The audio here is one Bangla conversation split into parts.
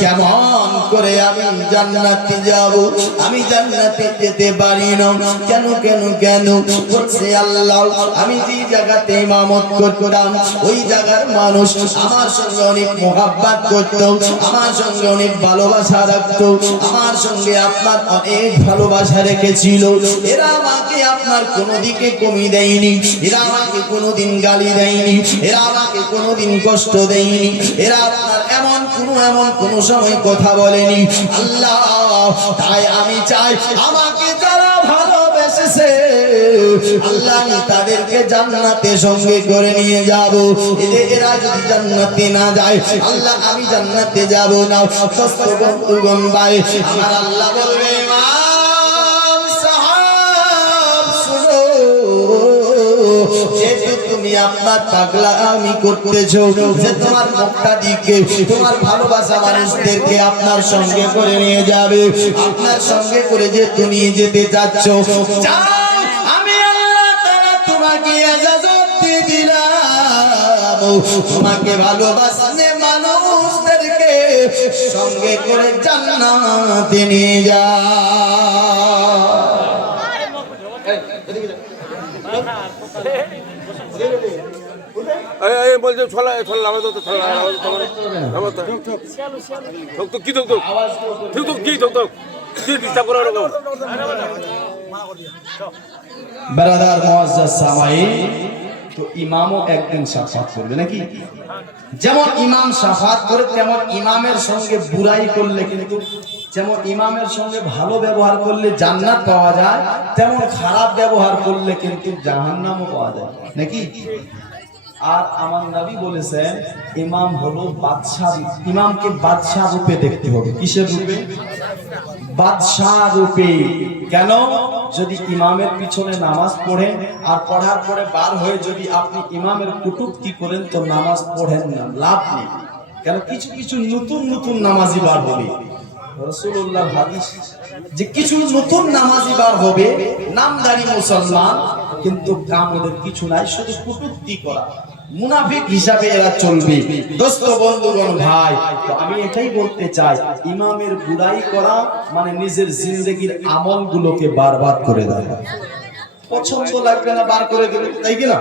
কেমন করে আমি জান্নাতে যাব? আমি জান্নাতে যেতে পারি না। কেন কেন কেন? বলছে আল্লাহ, আমি যে জায়গাতে ইমামত করতাম ওই জায়গার মানুষ আমার সঙ্গে অনেক মোহাব্বত করত, আমার সঙ্গে অনেক ভালোবাসা রাখত, আমার সঙ্গে আপনার অনেক ভালোবাসা রেখেছিল। এরা আমাকে আপনার কোনো দিকে কমি দেয়নি, এরা আমাকে কোনোদিন গালি দেয়নি, এরা আমাকে কোনোদিন কষ্ট দেয়নি, এরা আপনার এমন কোনো সময় কথা বলেনি। আল্লাহ, তাই আমি চাই আমাকে যারা ভালোবেসেছে আল্লাহ আমি তাদেরকে জান্নাতে সঙ্গে করে নিয়ে যাব। এরা যদি জান্নাতে না যায় আল্লাহ আমি জান্নাতে যাব না। বন্ধুগণ ভাই আমার আল্লাহ বলবে, ইমাম সাহাব শুনো, তুমি আপনার পাগলামি করতেছো যে তোমার মুখটা দিকে তোমার ভালোবাসা মানুষদেরকে আপনার সঙ্গে করে নিয়ে যাবে, আপনার সঙ্গে করে যে তুমি যেতে চাচ্ছ, আমি আল্লাহ তাআলা তোমাকে ইজাজত দিয়ে দিলাম, তোমাকে ভালোবাসলে মানুষদেরকে সঙ্গে করে জান্নাতে নিয়ে যা। বলছে ছলা ছলা আমাদের তো ছলা তো কি তো ঠিক তো কি তো কি ডিস্টার্ব করার রকম। ব্রাদার মুআজ্জাজ সামাঈন, তো ইমামও একদিন শাফাত করবে নাকি? যেমন ইমাম শাফাত করে তেমন ইমামের সঙ্গে বুরাই করলে কিন্তু, যেমন ইমামের সঙ্গে ভালো ব্যবহার করলে জান্নাত পাওয়া যায়, তেমন খারাপ ব্যবহার করলে কিন্তু জাহান্নামও পাওয়া যায় নাকি? আর আমার নবী বলেছেন ইমাম হলো বাদশা, ইমামকে বাদশা রূপে দেখতে হবে। কিসের রূপে? বাদশা রূপে। কেন? যদি ইমামের পিছনে নামাজ পড়েন আর পড়ার পরে বার হয়ে যদি আপনি ইমামের কটূক্তি করেন তো নামাজ পড়েন না, লাভ নেই। কেন? কিছু কিছু নতুন নতুন নামাজি বার হবে, রাসূলুল্লাহ হাদিস যে কিছু নতুন নামাজি বার হবে, নামদারি মুসলমান, কিন্তু কাম ওদের কিছু নাই, শুধু কটূক্তি করা, মুনাফিক হিসাবে এরা চলবে। দোস্ত বন্ধুগণ ভাই, তো আমি এটাই বলতে চাই, ইমামের বুরাই করা মানে নিজের জিন্দেগির আমলগুলোকে বারবাদ করে দেওয়া। পছন্দ লাগবে না বার করে দেবে, তাই কি না?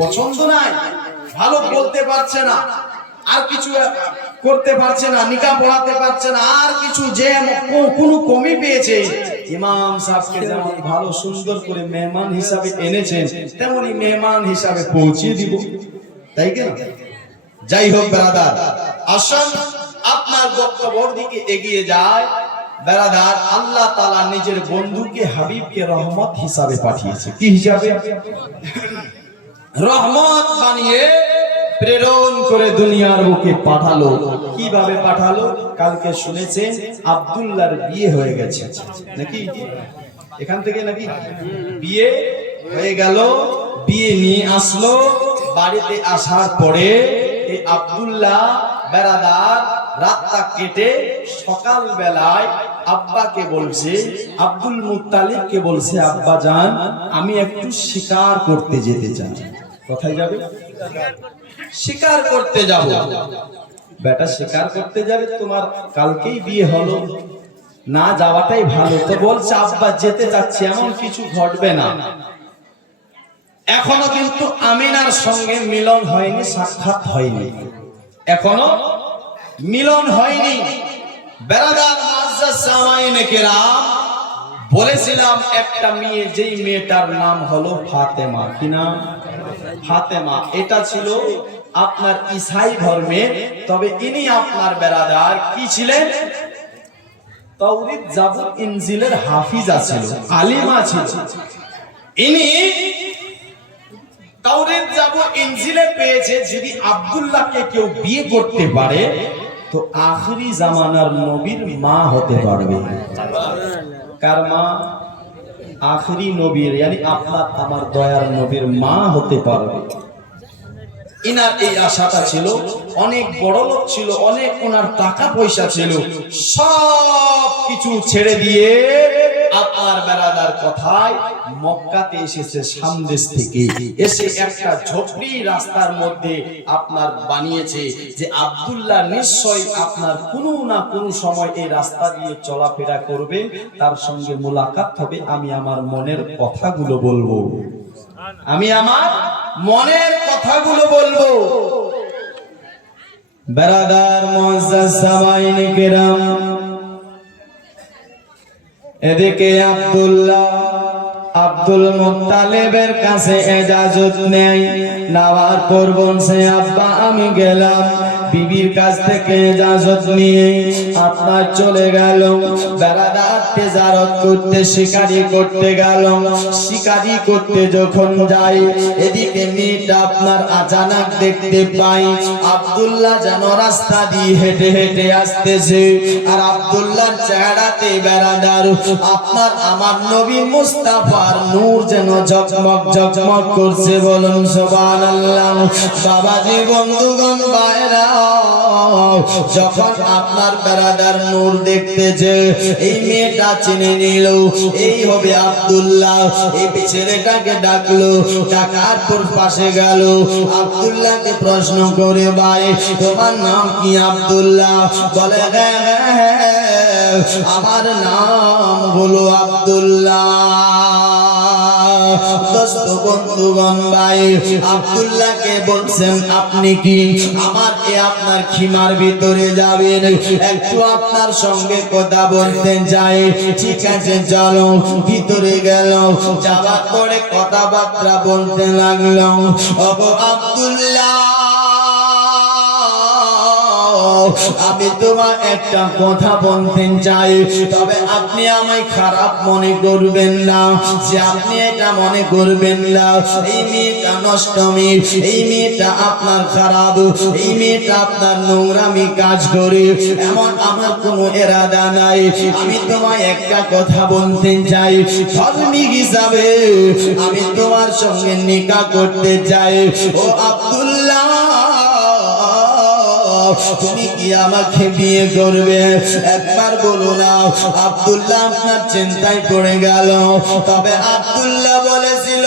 পছন্দ নাই, ভালো বলতে পারছে না, আর কিছু করতে পারছে না, নিকাহ পড়াতে পারছে না, আর কিছু যে কোনো কমি পেয়েছে, ইমাম সাহেবকে যেমন ভালো সুন্দর করে মেহমান হিসাবে এনেছেন তেমনি মেহমান হিসাবে পৌঁছিয়ে দিব, তাই কি না? যাই হোক ব্রাদার, আসুন আপনার বক্তব্যের দিকে এগিয়ে যায়। ব্রাদার, আল্লাহ তাআলা নিজের বন্ধুকে হাবিবকে রহমত হিসাবে পাঠিয়েছে। কি হিসাবে? রহমত বানিয়ে প্রেরণ করে দুনিয়ার বুকে পাঠালো। কিভাবে পাঠালো? কালকে শুনেছেন আব্দুল্লাহর বিয়ে হয়ে গেছে নাকি? এখান থেকে নাকি বিয়ে হয়ে গেল, বিয়ে নিয়ে আসলো। বাড়িতে আসার পরে এই আব্দুল্লাহ বেরাদার রাতটা কেটে সকাল বেলায় আব্বাকে বলছে, আব্দুল মুত্তালিবকে বলছে, আব্বা জান আমি একটু শিকার করতে যেতে চাই। কোথায় যাবে? শিকার করতে যাব। বেটা শিকার করতে যাবে? তোমার কালকেই বিয়ে হলো, না যাওয়াটাই ভালো। তো বলছে আব্বা যেতে যাচ্ছি, এমন কিছু ঘটবে না। এখনো কিন্তু আমিনার সঙ্গে মিলন হয়নি, সাক্ষাৎ হয়নি, এখনো মিলন হয়নি। বেরাদার মুআজ্জাজ সামাঈনে কেরাম, বলেছিলাম একটা মেয়ে, যেই মেয়েটার নাম হলো ফাতেমা। কি নাম? ফাতেমা। এটা ছিল আপনার ঈসাই ধর্মের, তবে ইনি আপনার বেরাদার কি ছিলেন? তাওরীত জাবুর ইনজিলের হাফিজা ছিল, আলিমা ছিল। ইনি তাওরীত জাবুর ইনজিলে পেয়েছে যদি আব্দুল্লাহকে কেউ বিয়ে করতে পারে তো আখিরি জামানার নবীর মা হতে পারবে। কার মা? আখিরি নবীর, yani আপনার আমার দয়ার নবীর মা হতে পারবে। ইনার এই আশাটা ছিল। অনেক বড় লোক ছিল, অনেক ওনার টাকা পয়সা ছিল, সব কিছু ছেড়ে দিয়ে আপনার বেরাদার কথায় মক্কাতে এসেছে সামদেশ থেকে, এসে একটা ঝোপড়ি রাস্তার মধ্যে আপনার বানিয়েছে যে আব্দুল্লাহ নিশ্চয়ই আপনার কোনো না কোনো সময় এই রাস্তা দিয়ে চলাফেরা করবে, তার সঙ্গে মোলাকাত হবে, আমি আমার মনের কথাগুলো বলবো, আমি আমার মনের কথাগুলো বলবো। বেরাদার মুআজ্জাজ সামাইনে কেরাম, এদিকে আব্দুল মুত্তালিবের কাছে ইজাজত নেই, নেওয়ার পর বলছে আব্বা আমি গেলাম, বিবির কাছ থেকে ইজাজত নিয়ে আপনার চলে গেল বেরাদার তেজারত করতে, শিকারি করতে গেল। শিকারি করতে যখন যাই, এদিকে মেয়েটা আপনার আচানক দেখতে পাই আব্দুল্লাহ যেন রাস্তা দিয়ে হেঁটে হেঁটে আসতেছে, আর আব্দুল্লাহর চেহারাতে বেরাদার আপনার আমার নবী মুস্তাফার নূর যেন ঝকমক ঝকমক করছে, বলুন সুবহানাল্লাহ। বাবাজি বন্ধুগণ ভাইরা, যখন আপনার বেরাদার নূর দেখতেছে, এই মেয়েটা চিনে নিল এই হবে আব্দুল্লাহ, এই ছেলেটাকে ডাকলো, ডাকার পর পাশে গেল, আব্দুল্লাহকে প্রশ্ন করে ভাই তোমার নাম কি? আব্দুল্লাহ বলে হ্যাঁ আমার নাম হলো আব্দুল্লাহ। দোস্ত বন্ধুগণ ভাই, আব্দুল্লাহকে বলছেন আপনি কি আমার আপনার খিমার ভিতরে যাবেন, একটু আপনার সঙ্গে কথা বলতে চাই। ঠিক আছে চলো। ভিতরে গেল, যাওয়ার পরে কথাবার্তা বলতে লাগলো। ওগো আব্দুল্লাহ, আমি তোমার একটা কথা বলতে চাই, তবে আপনি আমায় খারাপ মনে করবেন না, যে আপনি এটা মনে করবেন না এই মেয়েটা নষ্ট মেয়ে, এই মেয়েটা আপনার খারাপ, এই মেয়েটা আপনার নোংরামি কাজ করে, এমন আমার কোনো এরাদা নাই। আমি তোমায় একটা কথা বলতে চাই, ধর্মী হিসাবে আমি তোমার সঙ্গে নিকাহ করতে চাই। ও আব্দুল্লাহ, তুমি কি আমাকে বিয়ে করবে? একবার বলো না। আব্দুল্লাহ আপনার চিন্তায় পড়ে গেল। তবে আব্দুল্লাহ বলেছিল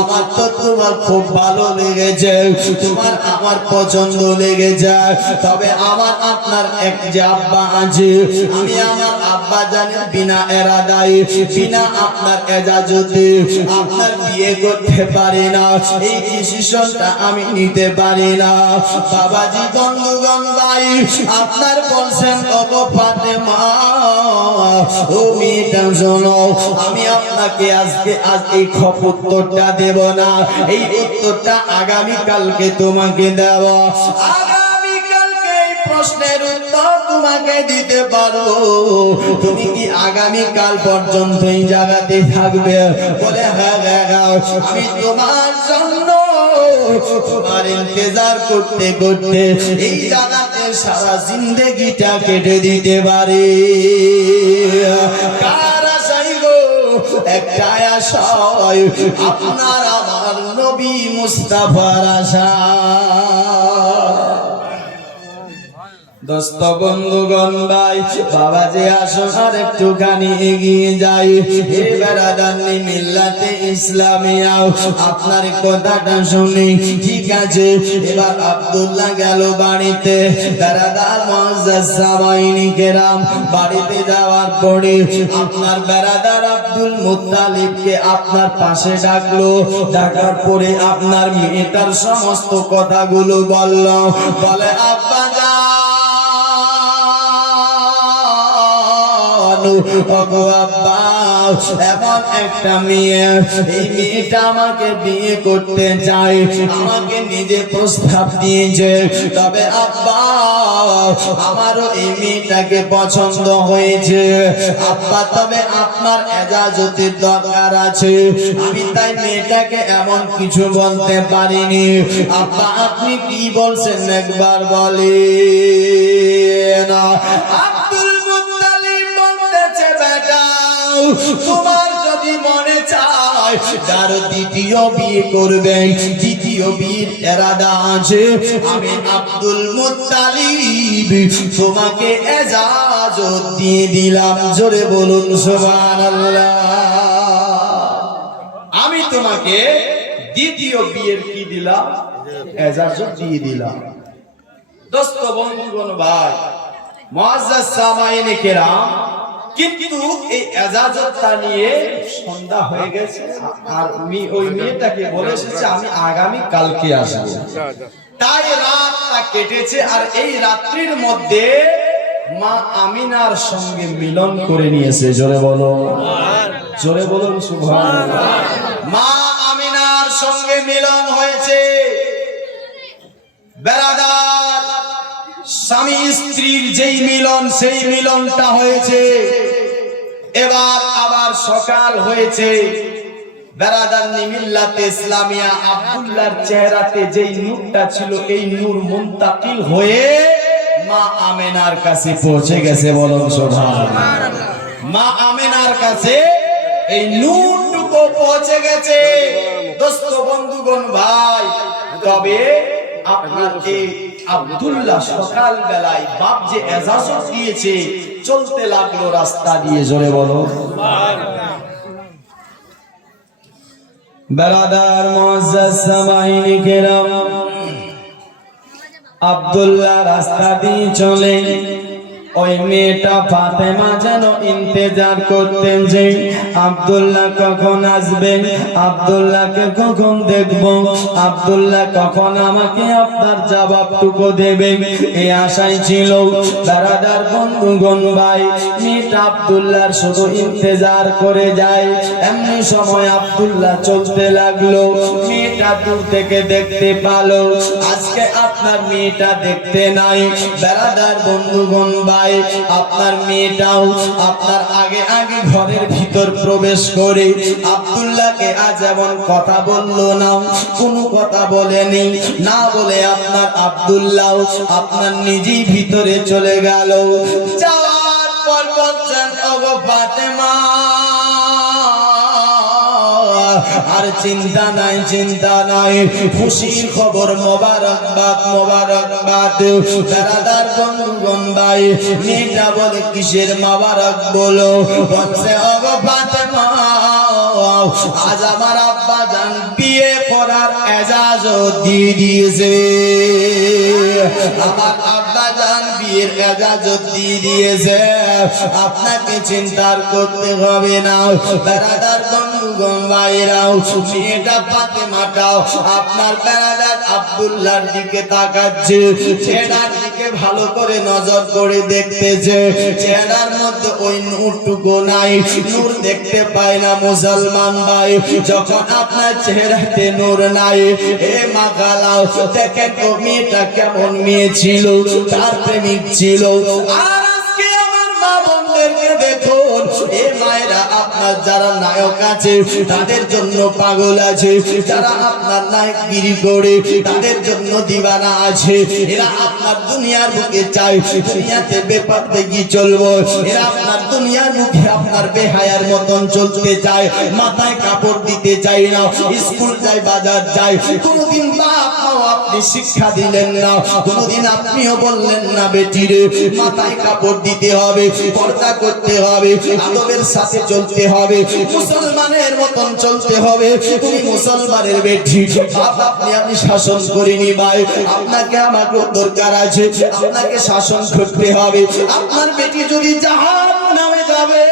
আমার তো তোমার খুব ভালো লেগেছে, তোমার আমার পছন্দ লেগেছে, তবে আমার আপনার এক যে আব্বা আছে, আমি আমার আব্বা জানেন বিনা এরাদায়, বিনা আপনার এজাজতে আপনার বিয়ে করতে পারি না, এই ডিসিশনটা আমি নিতে পারি না। বাবাজি বন্ধুগণ ভাই, আপনার বলছেন ওগো ফাতেমা, ও মেয়েটা শোনো, আমি আপনাকে আজকে আজ এই উত্তরটা দেব না, এই উত্তরটা আগামী কালকে তোমাকে দেব। আগামী কালকে এই প্রশ্নের উত্তর তোমাকে দিতে পারবো। তুমি কি আগামী কাল পর্যন্ত এই জায়গাতে থাকবে? বলে হ্যাঁ হ্যাঁ, আমি তোমার জন্য তোমার ইন্তজার করতে করতে এই জায়গাতে সারা জিন্দেগিটা কেটে দিতে পারি। কার আশায় গো? একটাই আশায়, আপনার আমার নবী মুস্তাফার আশা। দোস্ত বন্ধুগণ ভাই, বাবা যে আসুন আর একটুখানি এগিয়ে যাই। হে বেরাদানি মিল্লাতে ইসলামিয়া, আপনার কথাটা শুনি। ঠিক আছে, এবার আব্দুল্লাহ গেল বাড়িতে। বেরাদার মুআজ্জাজ সামাইনি কেরাম, বাড়িতে যাওয়ার পরে আপনার বেরাদার আব্দুল মুত্তালিবকে আপনার পাশে ডাকলো। ডাকার পরে আপনার মেয়েটার সমস্ত কথাগুলো বলল। বলে আব্বা যা এমন একটা মেয়ে, এই মেয়েটা আমাকে বিয়ে করতে চাই, আমাকে নিজে প্রস্তাব দিয়েছে, তবে আব্বা আমারও এই মেয়েটাকে পছন্দ হয়েছে আব্বা, তবে আপনার এজাজতের দরকার আছে। আমি তাই মেয়েটাকে এমন কিছু বলতে পারিনি। আব্বা আপনি কি বলছেন একবার বলেন। আব্দুল মুত্তালিব বলতেছে বেটা, তোমার যদি মনে চায় নয়, তার দ্বিতীয় বিয়ে করবেন। দ্বিতীয় বিয়ের এরাদা আছে। আমি আব্দুল মুত্তালিব তোমাকে এজাজত দিয়ে দিলাম। জোরে বলুন সুবহানাল্লাহ। আমি তোমাকে দ্বিতীয় বিয়ের কি দিলাম? এজাজত দিয়ে দিলাম। দোস্ত বন্ধুগণ ভাই মুআজ্জাজ সামাইনে কেরাম, কিন্তু এই এজাজতটা নিয়ে সন্ধ্যা হয়ে গেছে আর ওই মেয়েটাকে বলে এসেছে আমি আগামী কালকে আসবো। তাই রাতটা কেটেছে আর এই রাত্রির মধ্যে মা আমিনার সঙ্গে মিলন করে নিয়েছে। জোরে বলো, জোরে বলুন সুবহানাল্লাহ। মা আমিনার সঙ্গে মিলন হয়েছে। বেরাদার, স্বামী স্ত্রীর যেই মিলন সেই মিলনটা হয়েছে। এবার আবার সকাল হয়েছে। বেরাদার মিল্লাতে ইসলামিয়া আব্দুল্লাহর চেহারাতে যেই নূরটা ছিল এই নূর মুনতাকিল হয়ে মা আমিনার কাছে পৌঁছে গেছে। বলুন সুবহানাল্লাহ। মা আমিনার কাছে এই নূরটুকু পৌঁছে গেছে। দোস্ত বন্ধুগণ ভাই, তবে আপনার এই আব্দুল্লাহ সকাল বেলায় বাপ যে এজাজত দিয়েছে চলতে লাগলো রাস্তা দিয়ে। জোরে বলো বেরাদার মুআজ্জাজ সামাইনে কেরাম, আব্দুল্লাহ রাস্তা দিয়ে চলে। ওই মেয়েটা ফাতেমা যেন ইন্তেজার করতেন যে আব্দুল্লাহ কখন আসবেন, আব্দুল্লাহকে কখন দেখব, আব্দুল্লাহ কখন আমাকে আপনার জবাবটুকু দেবেন, এই আশাই ছিল। বেরাদার বন্ধুগণ ভাই, মেয়েটা আব্দুল্লাহর শুধু ইন্তেজার করে যায়। এমনি সময় আব্দুল্লাহ চলতে লাগলো। মেয়েটা দূর থেকে দেখতে পালো আজকে আপনার মেয়েটা দেখতে নাই। বেরাদার বন্ধুগণ ভাই, আপনার মেয়েটাও আপনার আগে আগে ঘরের ভিতর প্রবেশ করে আব্দুল্লাহকে আজ এমন কথা বললো না, কোনো কথা বলেনি। না বলে আপনার আব্দুল্লাহ আপনার নিজেই ভিতরে চলে গেল। যাওয়ার পর বলছেন ওগো ফাতেমা, আর চিন্তা নাই, চিন্তা নাই, খুশির খবর, মোবারকবাদ, মোবারকবাদ। বেরাদার বন্ধুগণ ভাই, মেয়েটা বলে কিসের মোবারক বলো? বলছে ওগো ফাতেমা, আজ আমার আব্বা জান বিয়ে করার এজাজত দিয়ে দিয়েছে। আমার আব্বা জান বিয়ের এজাজত দিয়ে দিয়েছে, আপনাকে চিন্তার করতে হবে না। বেরাদার বন্ধুগণ ভাইরাও, মেয়েটা ফাতেমাটাও আপনার বেরাদার আব্দুল্লাহর দিকে তাকাচ্ছে। চেহারার দিকে ভালো করে নজর করে দেখতেছে। চেহারার মধ্যে ওই নূরটুকু নাই, নূর দেখতে পায় না মুসলমান ভাই। যখন আপনার চেহারাতে নূর নাই, এ মাগালাও দেখেন তো মেয়েটা কেমন মেয়ে ছিল, তার প্রেমিক ছিল। আর আজকে আমার মা বোনদেরকে দেখুন, এ মায়েরা আপনার যারা নায়ক আছে তাদের জন্য পাগল আছে, যারা আপনার নায়কগিরি করে তাদের জন্য দিওয়ানা আছে। এরা আপনার দুনিয়ার বুকে চাই দুনিয়াতে বেপার দেখি চলবো। এরা আপনার দুনিয়ার মুখে আপনার বেহায়ার মতন চলতে চায়, মাথায় কাপড় দিতে চাই না, স্কুল যায়, বাজার যায়। কোনদিন বাপ মাও আপনি শিক্ষা দিলেন না, কোনদিন আপনিও বললেন না বেটিরে মাথায় কাপড় দিতে হবে, পর্দা করতে হবে, আদবের সাথে চলতে হবে, মুসলমানের মতন চলতে হবে। তুমি মুসলমানের বেটি, আপনি আমি শাসন করিনি ভাই, আপনাকে আমাকে দরকার আছে, আপনাকে শাসন করতে হবে। আপনার বেটি যদি জাহান্নামে যাবে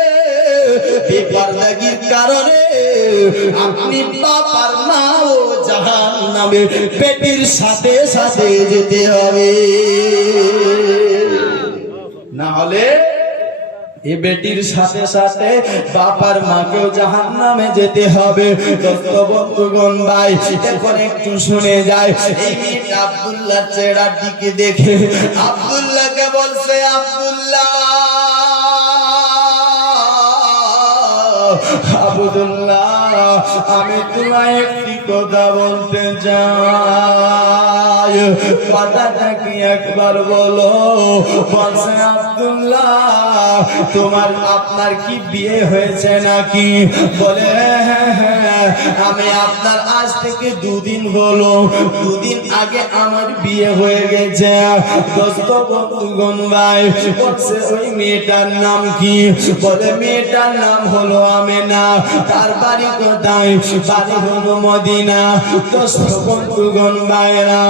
বেপরদাগির কারণে, আপনি বাবার মাও জাহান্নামে পেটির সাথে সাথে যেতে হবে। না হলে এ বেটির সাথে সাথে বাবার মাকেও জাহান্নামে যেতে হবে। দোস্ত বন্ধুগণ ভাই, এখন একটু শুনে যায়। এই মেয়েটা আব্দুল্লাহ চেহারার দিকে দেখে আব্দুল্লাহকে বলছে, আব্দুল্লাহ, আব্দুল্লাহ, আমি তোমায় একটি কথা বলতে চাই, কথাটা কি একবার বলো? বলছে আব্দুল্লাহ, আপনার কি বিয়ে হয়েছে নাকি? বলে হ্যাঁ, আমি আপনার আজ থেকে দুদিন হলো, দুদিন আগে আমার বিয়ে হয়ে গেছে। দোস্ত বন্ধুগণ ভাই বলছে ওই মেয়েটার নাম কি? বলে মেয়েটার নাম হলো আমেনা। তার বাড়ি কোথায়? বাড়ি হলো মদিনা। দোস্ত বন্ধুগণ ভাইরা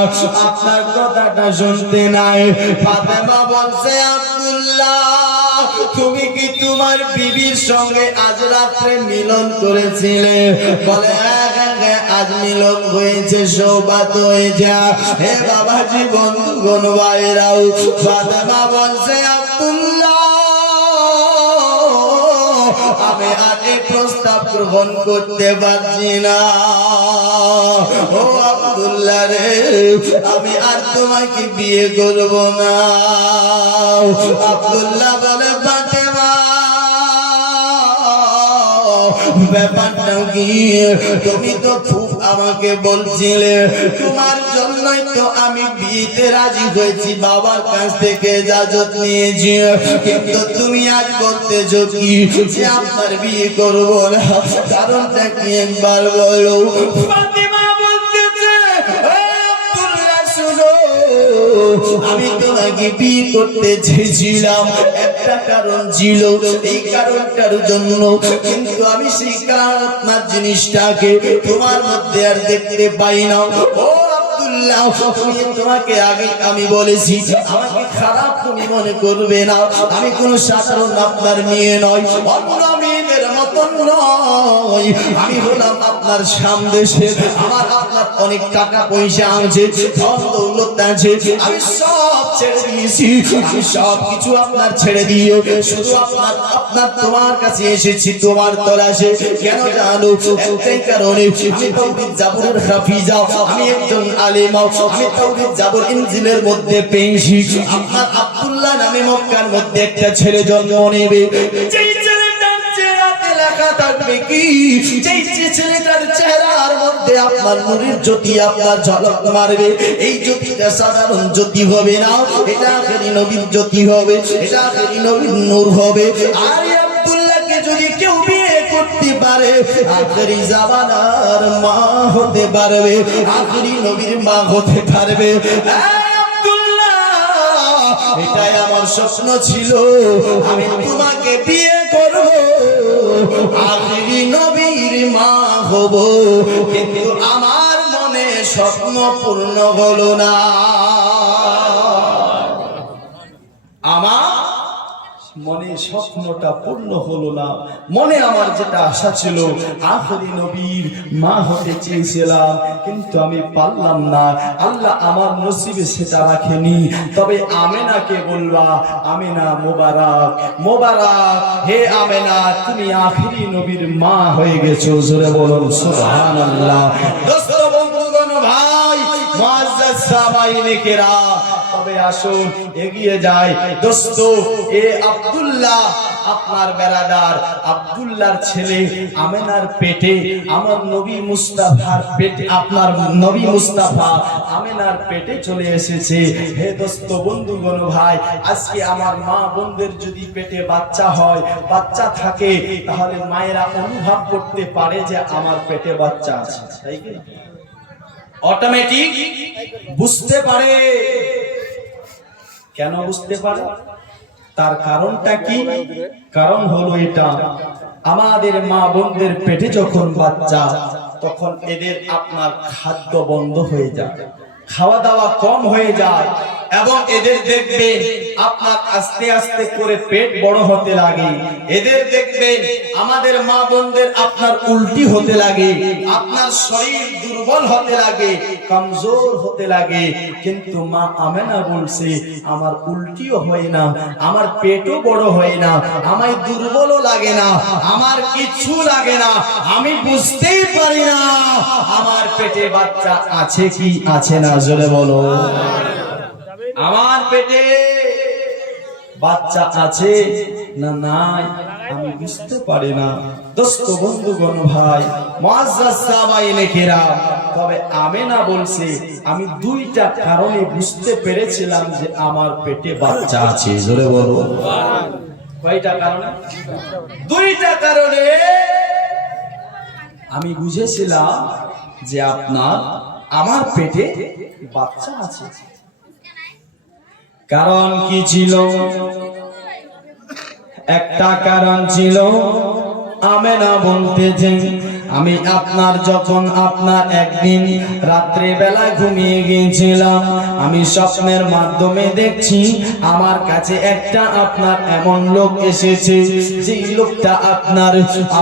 আপনার কথাটা শুনতে নাই। ফাতেমা বলছে আব্দুল্লাহ তুমি কি তোমার বিবির সঙ্গে আজ রাত্রে মিলন করেছিলে? বলে আজ মিলন হয়েছে, সৌভাগ্য হয়ে যা। হে বাবাজি বন্ধুগণ ভাইরাও ফাতেমা বলছে আব্দুল্লাহ আমি আর এই প্রস্তাব গ্রহণ করতে পারছি না। ও আব্দুল্লাহ রে আমি আর তোমাকে বিয়ে করব না। আব্দুল্লাহ বলে ফাতেমা ব্যাপারটা কি? তুমি তো খুব আমাকে বলছিলে, তোমার জন্যই তো আমি বিয়েতে রাজি হয়েছি, বাবার কাছ থেকে ইজাজত নিয়েছি, কিন্তু তুমি আজ বলতেছো কি যে আপনার বিয়ে করবো না? কারণটা কি একবার বলো। ফাতেমা বলতেছে আব্দুল্লাহ শুনো, আমি তোমাকে বিয়ে করতে চেয়েছিলাম, একটা কারণ ছিল, এই কারণটার জন্য, কিন্তু আমি সেই আপনার জিনিসটাকে তোমার মধ্যে আর দেখতে পাই না। ও আব্দুল্লাহ তুমি তোমাকে আগে আমি বলেছি আমাকে খারাপ তুমি মনে করবে না, আমি কোন সাধারণ আপনার মেয়ে নয়, অন্য মেয়েদের মতন নয়, আমি হলাম আপনার সামদেশের, আমার আপনার অনেক টাকা পয়সা আছে, ধন দৌলত আছে, আমি সব ছেড়ে দিয়েছি, আমি সব কিছু আপনার ছেড়ে দিয়ে শুধু আপনার তোমার কাছে এসেছি তোমার তলাশে। কেন জানো? একটাই কারণে, আমি তাওরীত জাবরের হাফিজা, আমি একজন আলেম, আমি তাওরীত জাবর ইনজিলের মধ্যে পেয়েছি। আপনার আব্দুল্লাহ নামে মক্কার মধ্যে একটা ছেলে জন্ম নেবে, যেই ছেলেটার চেহারাতে লেখা থাকবে কি, যেই ছেলেটার চেহারার মধ্যে আপনার নূরের জ্যোতি আপনার ঝলক মারবে, এই জ্যোতিটা সাধারণ জ্যোতি হবে না, এটা আখেরি নবীর জ্যোতি হবে, এটা আখেরি নবীর নূর হবে। আর আব্দুল্লাহকে যদি কেউ বিয়ে করতে পারে আখেরি জামানার মা হতে পারবে, আখেরি নবীর মা হতে পারবে। এটাই আমার স্বপ্ন ছিল, আমি তোমাকে বিয়ে করব, আখেরি নবীর মা হব, কিন্তু আমার মনে স্বপ্ন পূর্ণ হলো না। আমার মনে স্বপ্নটা পূর্ণ হলো না। মনে আমার যেটা আশা ছিল আখেরি নবীর মা হতে চেয়েছিলাম, কিন্তু আমি পারলাম না, আল্লাহ আমার নসিবে সেটা রাখেনি। তবে আমেনাকে বলবা, আমেনা মোবারক, মোবারক হে আমেনা, তুমি আখেরি নবীর মা হয়ে গেছো। জোরে বলুন সুবহানাল্লাহ। দোস্ত বন্ধুগণ ভাই মুআজ্জাজ সামাইনে কেরাম, তবে আসুন এগিয়ে যাই। দোস্ত এ আব্দুল্লাহ আপনার বেরাদার, আব্দুল্লাহর ছেলে আমেনার পেটে আমার নবী মুস্তাফার পেটে, আপনার নবী মুস্তাফা আমেনার পেটে চলে এসেছে। হে দোস্ত বন্ধুগণ ভাই, আজকে আমার মা বোনদের যদি পেটে বাচ্চা হয়, বাচ্চা থাকে, তাহলে মায়েরা অনুভব করতে পারে যে আমার পেটে বাচ্চা আছে, তাই কি? অটোমেটিক বুঝতে পারে। কেন বুঝতে পারে? তার কারণটা কি? কারণ হলো এটা, আমাদের মা বোনদের পেটে যখন বাচ্চা, তখন এদের আপনার খাদ্য বন্ধ হয়ে যায়, খাওয়া দাওয়া কম হয়ে যায়, এবং এদের দেখবেন আপনার আস্তে আস্তে করে পেট বড় হতে লাগে। এদের দেখবেন আমাদের মা বোনদের আপনার উল্টি হতে লাগে, আপনার শরীর দুর্বল হতে লাগে, কমজোর হতে লাগে। কিন্তু মা আমেনা বলছে আমার উল্টিও হয় না, আমার পেটও বড় হয় না, আমায় দুর্বলও লাগে না, আমার কিছু লাগে না, আমি বুঝতেই পারি না আমার পেটে বাচ্চা আছে কি আছে না। জোরে বলো, আমার পেটে বাচ্চা আছে না নাই আমি বুঝতে পারি না। দোস্ত বন্ধুগণ ভাই মুআজ্জাজ সামাইনে কেরাম, তবে আমেনা বলছে আমি দুইটা কারণে বুঝতে পেরেছিলাম যে আমার পেটে বাচ্চা আছে। জোরে বলো, কয়টা কারণে? দুইটা কারণে আমি বুঝেছিলাম যে আপনার আমার পেটে বাচ্চা আছে। কারণ কি ছিল? একটা কারণ ছিল, আমেনা বলতেছেন আমি আপনার যখন আপনার একদিন রাত্রে বেলা ঘুমিয়ে গিয়েছিলাম, আমি স্বপ্নের মাধ্যমে দেখছি আমার কাছে একটা আপনার এমন লোক এসেছে, যেই লোকটা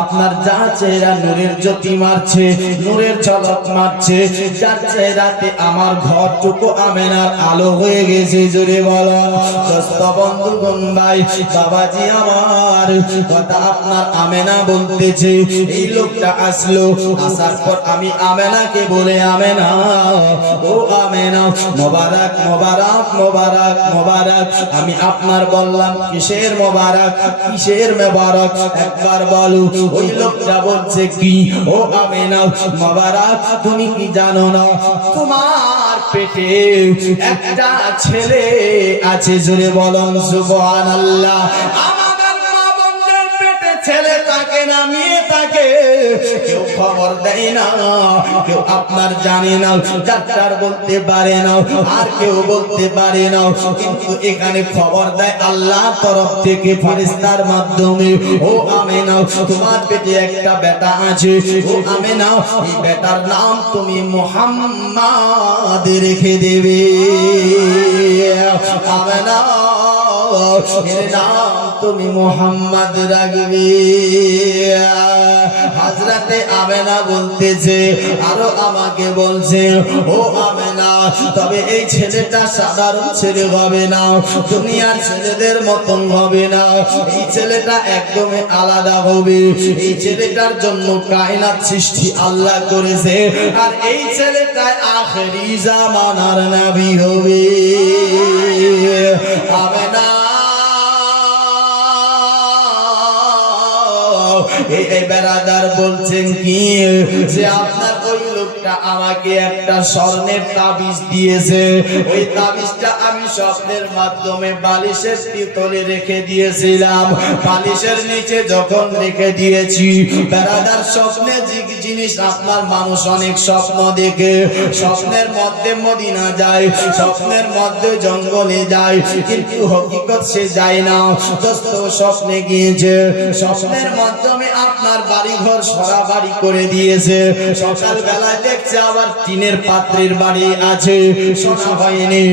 আপনার যা চেহারা নূরের জ্যোতি মারছে, নূরের ঝলক মারছে, যার চেহারাতে আমার ঘরটুকু আমেনার আলো হয়ে গেছে। জোরে বলো দোস্ত বন্ধুগণ ভাই বাবাজি আমার কথা আপনার আমেনা বলতেছে। এই লোকটা আসলো, আসার পর আমি আমেনাকে বলে আমেনা, ও আমেনা মোবারক মোবারক মোবারক মোবারক। আমি আপনার বললাম কিসের মোবারক, কিসের মোবারক একবার বলো। ওই লোকটা বলছে কি, ও আমেনা মোবারক তুমি কি জানো না তোমার পেটে একটা ছেলে আছে। জোরে বলুন সুবহানাল্লাহ। ছেলে তাকে না মেয়ে তাকে কেউ খবর দেয় না, কেউ আপনার জানে না, ডাক্তার বলতে পারে না, আর কেউ বলতে পারে না, কিন্তু এখানে খবর দেয় আল্লাহর তরফ থেকে ফেরেশতার মাধ্যমে। ও আমেনা তোমার পেটে একটা বেটা আছে। ও আমেনা এই বেটার নাম তুমি মুহাম্মদ রেখে দেবে। আমেনা এর নাম তুমি মুহাম্মদ রাখবে। হযরতে আমেনা বলতেছে, আরো আমাকে বলছে, ও আমেনা তবে এই ছেলেটা সাধারণ ছেলে হবে না, দুনিয়ার ছেলেদের মতন হবে না, এই ছেলেটা একদমই আলাদা হবে। এই ছেলেটার জন্য কায়নাত সৃষ্টি আল্লাহ করেছে, আর এই ছেলেটা আখেরি জামানার নবী হবে। আমেনা এই বেরাদার বলছেন কি, যে আপনার ওই লোকটা আমাকে একটা স্বর্ণের তাবিজ দিয়েছে, ওই তাবিজটা আমি স্বপ্নের মাধ্যমে বালিশের তলে রেখে দিয়েছিলাম। বালিশের নিচে যখন রেখে দিয়েছি, বেরাদার স্বপ্নে যে জিনিস আপনার মানুষ অনেক স্বপ্ন দেখে, স্বপ্নের মধ্যে মদিনা যায়, স্বপ্নের মধ্যে জঙ্গলে যায়, কিন্তু হকিকত সে যায় না। দোস্ত স্বপ্নে গিয়েছে, স্বপ্নের মাধ্যমে আপনার বাড়ি ঘর সরা বাড়ি করে দিয়েছে, সকাল বেলায় দেখছে আবার টিনের পাত্রের বাড়ি আছে, শোনা হয়নি।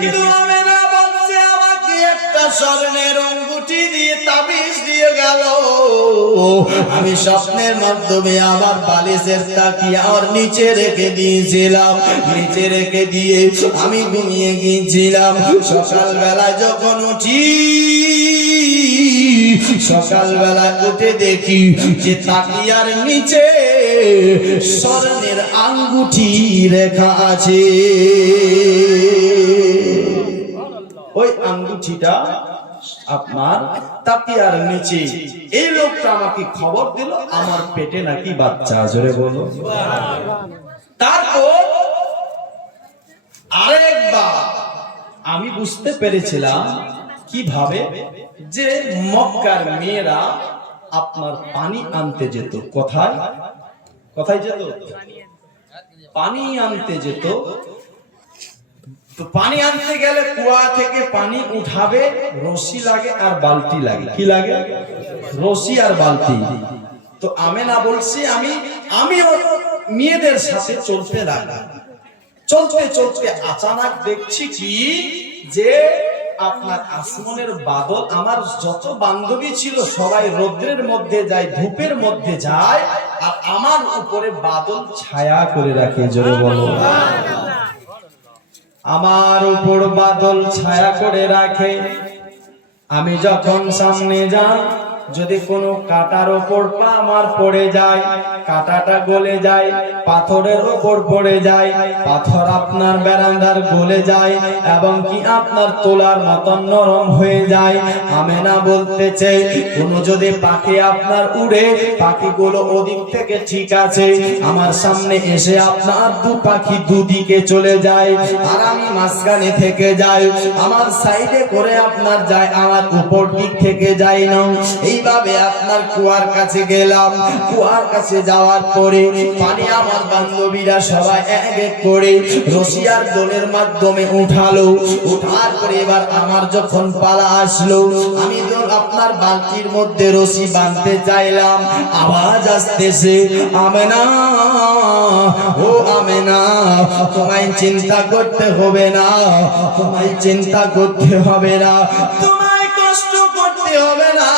কিন্তু আমেনা বলছে আমাকে একটা স্বর্ণের অঙ্গুঠি দিয়ে তাবিজ দিয়ে গেল। আমি স্বপ্নের মাধ্যমে আবার বালিশের তাকিয়া আর নিচে রেখে দিয়েছিলাম, নিচে রেখে দিয়ে আমি ঘুমিয়ে গিয়েছিলাম। সকাল বেলায় যখন উঠি, সকালবেলা উঠে দেখি যে তাকিয়ার নিচে স্বর্ণের আঙ্গুঠি রেখা আছে। ওই আঙ্গুঠিটা আপনার তাকিয়ার নিচে। এই লোকটা আমাকে খবর দিল আমার পেটে নাকি বাচ্চা। জোরে বলো। তারপর আরেকবার আমি বুঝতে পেরেছিলাম কিভাবে, যে মক্কার মেয়েরা আপনার পানি আনতে যেত। কোথায় কোথায় যেত? পানি আনতে যেত। তো পানি আনতে গেলে কুয়া থেকে পানি উঠাবে, রশি লাগে আর বালতি লাগে। কি লাগে? রশি আর বালতি। তো আমেনা বলছি আমিও মেয়েদের সাথে চলতে লাগলাম। চলতে চলতে আচানক দেখছি কি, যে আপনার আসমানের বাদল, আমার যত বান্ধবী ছিল সবাই রৌদ্রের মধ্যে যায়, ধূপের মধ্যে যায়, আর আমার উপরে বাদল ছায়া করে রাখে। জোরে বলো। আমার উপর বাদল ছায়া করে রাখে। আমি যখন সামনে যাই, যদি কোনো কাটার ওপর পা আমার পড়ে যায়, কাটাটা গলে যায়, পাথরের ওপর পড়ে যায়, পাথর আপনার বেরান্দার গলে যায় এবং কি আপনার তোলার মতন নরম হয়ে যায়। আমেনা বলতেছে, কোনো যদি পাখি আপনার উড়ে, পাখিগুলো ওদিক থেকে ঠিক আছে, আমার সামনে এসে আপনার দু পাখি দুদিকে চলে যায়, আর আমি মাঝখানে থেকে যাই। আমার সাইডে করে আপনার যায়, আমার উপর দিক থেকে যায় না। এইভাবে আপনার কুয়ার কাছে গেলাম, কুয়ার কাছে যাওয়ার পরে পানি আমার বান্ধবীরা সবাই এক এক করে রশিয়ার দোলের মাধ্যমে উঠালো। উঠার পরে এবার আমার যখন পালা আসলো, আমি তো আপনার বালতির মধ্যে রশি বাঁধতে চাইলাম, আওয়াজ আসতেছে, আমেনা ও আমেনা, তোমায় চিন্তা করতে হবে না, তোমায় চিন্তা করতে হবে না, তোমায় কষ্ট করতে হবে না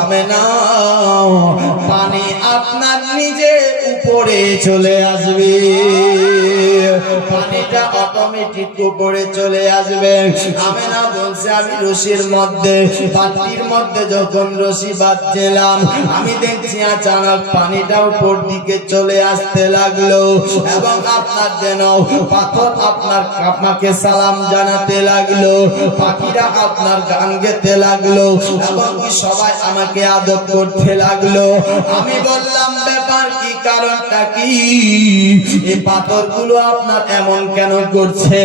আমেনা, পানি আপনার নিজে উপরে চলে আসবে, পানিটা অটোমেটিক উপরে চলে আসবে। আমেনা বলছে আমি রশির মধ্যে পাটির মধ্যে যখন রশি বাঁধছিলাম, আমি দেখছি আচানক পানিটা উপর দিকে চলে আসতে লাগলো এবং আপনার যেন পাথর আপনাকে সালাম জানাতে লাগলো, পাখিরা আপনার গান গেতে লাগলো এবং সবাই আমাকে আদর করতে লাগলো। আমি বললাম ব্যাপার কি, কারণটা কি, এই পাথরগুলো আপনার এমন কেন করছে?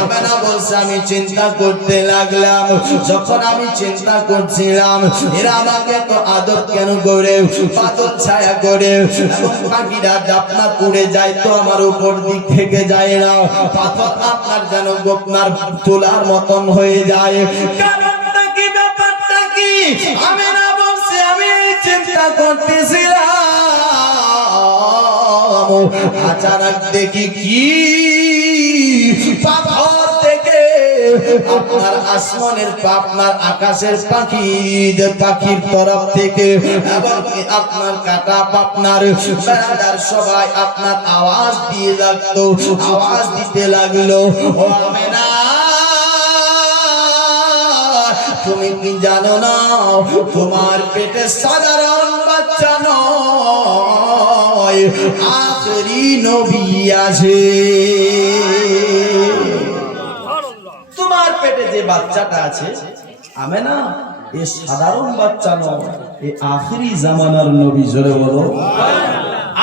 আমেনা বলছে আমি চিন্তা করতে লাগলাম, যখন আমি চিন্তা করছিলাম এরা আমাকে তো আদর কেন করে, পাথর ছায়া করে এবং পাখিরা আপনার উড়ে যায় তো আমার উপর দিক থেকে যায় না, পাথর আপনার যেন গোপনার তোলার মতন হয়ে যায়, কারণটা কি, ব্যাপারটা কি? আমেনা বলছে আমি চিন্তা করতেছিলাম, আচানক দেখি কি পাথর থেকে আপনার আসমানের আপনার আকাশের পাখির তরফ থেকে এবং আপনার কাটা আপনার বেড়াদার সবাই আপনার আওয়াজ দিয়ে লাগতো, আওয়াজ দিতে লাগলো, ও আমেনা তুমি কি জানো না তোমার পেটে সাধারণ বাচ্চা নয়, আখেরি নবী আছে, তোমার পেটে যে বাচ্চাটা আছে আমেনা এ সাধারণ বাচ্চা নয়, এ আখেরি জামানার নবী। জোরে বলো।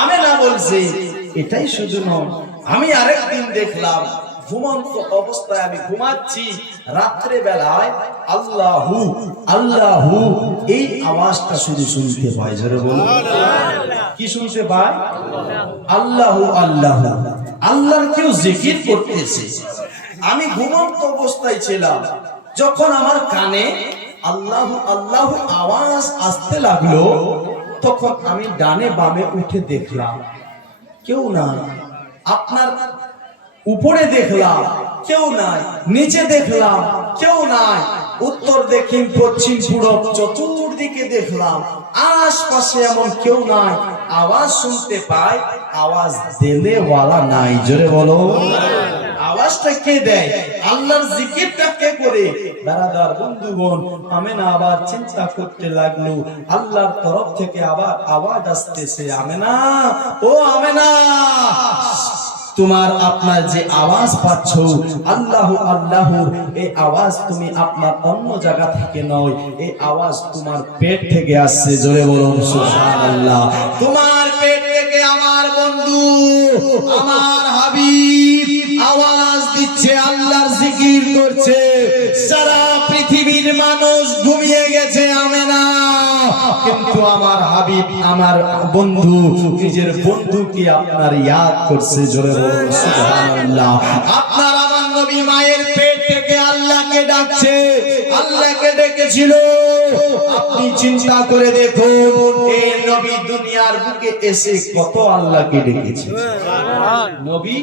আমেনা বলছে এটাই শুধু নয়, আমি আরেকদিন দেখলাম ঘুমন্ত অবস্থায় আমি ঘুমাচ্ছি, রাত্রে বেলায় আল্লাহু আল্লাহু এই আওয়াজটা শুধু শুনতে পাই। জোরে বলো। কি শুনতে পাই? আল্লাহু আল্লাহু, আল্লাহর কেউ জিকির করতেছে। আমি ঘুমন্ত অবস্থায় ছিলাম, যখন আমার কানে আল্লাহু আল্লাহু আওয়াজ আসতে লাগলো, তখন আমি ডানে বামে উঠে দেখলাম কেউ নাই, আপনার উপরে দেখলাম কেউ নাই, নিচে দেখলাম কেউ নাই, উত্তর দক্ষিণ পশ্চিম পূরব চতুর্দিকে দেখলাম, আশপাশে এমন কেউ নাই, আওয়াজ শুনতে পাই, আওয়াজ দেনেওয়ালা নাই। জোরে বলো। আওয়াজটা কে দেয়? আল্লাহর জিকিরটা কে করে? দাদার বন্ধুগণ, আমেনা আবার চিন্তা করতে লাগলো, আল্লাহর তরফ থেকে আবার আওয়াজ আসতেছে, আমেনা ও আমেনা, তোমার আপনার যে আওয়াজ পাচ্ছ আল্লাহু আল্লাহু, এই আওয়াজ তুমি আপনার অন্য জায়গা থেকে নয়, এই আওয়াজ তোমার পেট থেকে আসছে। জোরে বলুন সুবহানাল্লাহ। তোমার পেট থেকে আমার বন্ধু আমার হাবিব আওয়াজ দিচ্ছে, আল্লাহর জিকির করছে। সারা পৃথিবীর মানুষ ঘুমিয়ে গেছে আমেনা, কিন্তু আমার হাবিব আমার বন্ধু নিজের বন্ধুকে আপনার ইয়াদ করছে। জোরে বলুন সুবহানাল্লাহ। আপনার আমার নবী মায়ের পেট থেকে আল্লাহকে ডাকছে, আল্লাহকে ডেকেছিল। আপনি চিন্তা করে দেখুন, এই নবী দুনিয়ার বুকে এসে কত আল্লাহকে ডেকেছে। নবী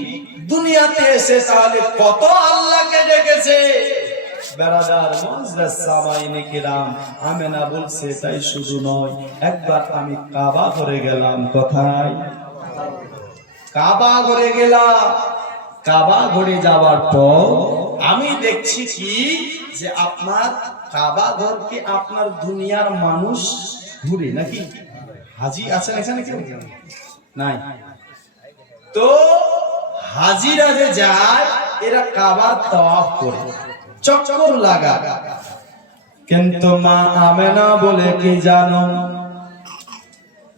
দুনিয়াতে এসে তাহলে কত আল্লাহকে ডেকেছে। বেরাদার মুআজ্জাজ সামাইনে কিরাম, আমেনা বলছে তাই শুধু নয়, একবার আমি কাবা ঘরে গেলাম। কোথায়? কাবা ঘরে গেলাম। কাবা ঘরে যাওয়ার পর আমি দেখছি কি যে আপনার কাবা ঘরকে আপনার দুনিয়ার মানুষ ঘুরে নাকি? হাজি আছেন এখানে কেউ? নাই। তো হাজিরা যে যায় এরা কাবার তাওয়াফ করে, চক্কর লাগা। কিন্তু মা আমেনা বলে কি জানো,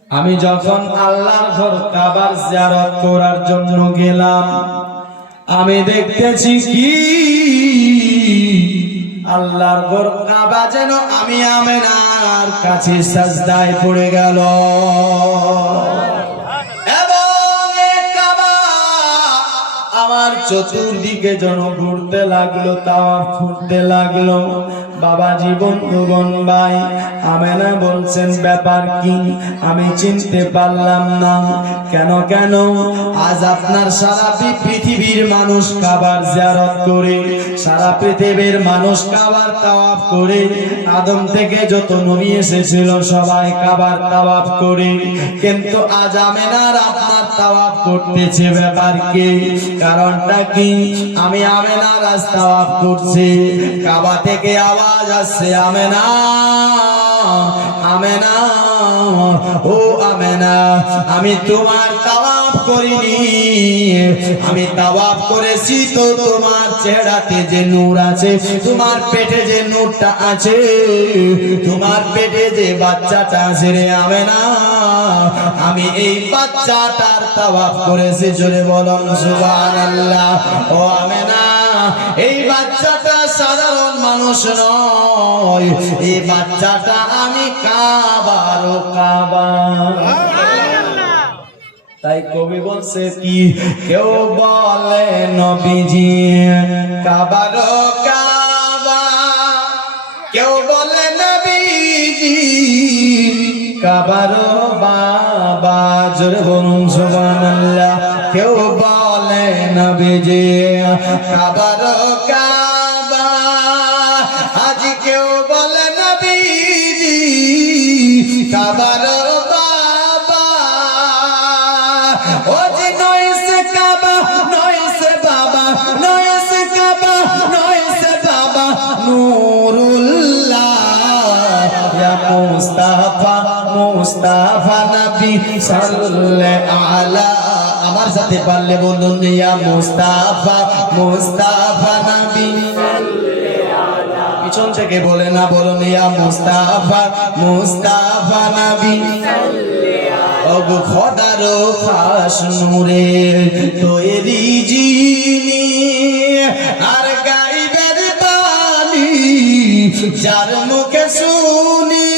আমি যখন আল্লাহর ঘর কাবার জিয়ারত করার জন্য গেলাম, আমি দেখতেছি কি আল্লাহর ঘর কাবা যেন আমি আমেনা আমেনার কাছে সাজদায় পড়ে গেল এবং কাবা আমার চতুর্দিকে যেন ঘুরতে লাগলো, তাওয়াফ করতে লাগলো। বাবাজি, বন্ধুগণ, ভাই, আমেনা বলছেন ব্যাপার কি? আমি চিনতে পারলাম না। কেন কেন আজ আপনার সারা পৃথিবীর মানুষ কাবার জিয়ারত করে, সারা পৃথিবীর মানুষ কাবার তাওয়াফ করে, আদম থেকে যত নবী এসেছিল সবাই কাবার তাওয়াফ করে, কিন্তু আজ আমেনার আপনার তাওয়াফ করতেছে। ব্যাপার কি? কারণটা কি? আমি আমেনার আজ তাওয়াফ করছি, কাবা থেকে আওয়াজ আসছে, আমেনা, আমেনা, ও আমেনা, আমি তোমার তাওয়াফ করিনি, আমি তাওয়াফ করেছি তো তোমার চেহারাতে যে নূর আছে, তোমার পেটে যে নূরটা আছে, তোমার পেটে যে বাচ্চাটা আছে রে আমেনা, আমি এই বাচ্চাটার তাওয়াফ করেছি। জোরে বলুন সুবহানাল্লাহ। ও আমেনা, এই বাচ্চাটা সাধারণ মানুষ নয়, এই বাচ্চাটা আমি কাবার কাবা। তাই কবি বলছে কি, কেউ বলে নবীজি কাবার কাবা, কেউ বলে নবীজি কাবার বাবা। জোরে বলুন সুবহানাল্লাহ। কেউ বলে নবীজি কাবার কাবা, আজ কেউ বলে নবীজি কাবার বাবা। ও যে নয় সে কাবা, নয় সে বাবা, নয় সে কাবা, নয় সে বাবা, নূরুল্লাহ ইয়া মুস্তাফা, মুস্তাফা নবী সাল্লাল্লাহু আলা। আমার সাথে পারলে বলুন, ইয়া মুস্তাফা, মুস্তাফা নবী সাল্লাল্লাহু আলা। পিছন থেকে বলে না, বলুন ইয়া মুস্তাফা, মুস্তাফা নবী সাল্লাল্লাহু আলা। ও খোদার খাস নূরে তৈরি জিনি, আর গাইবের বাণী যার মুখে শুনি,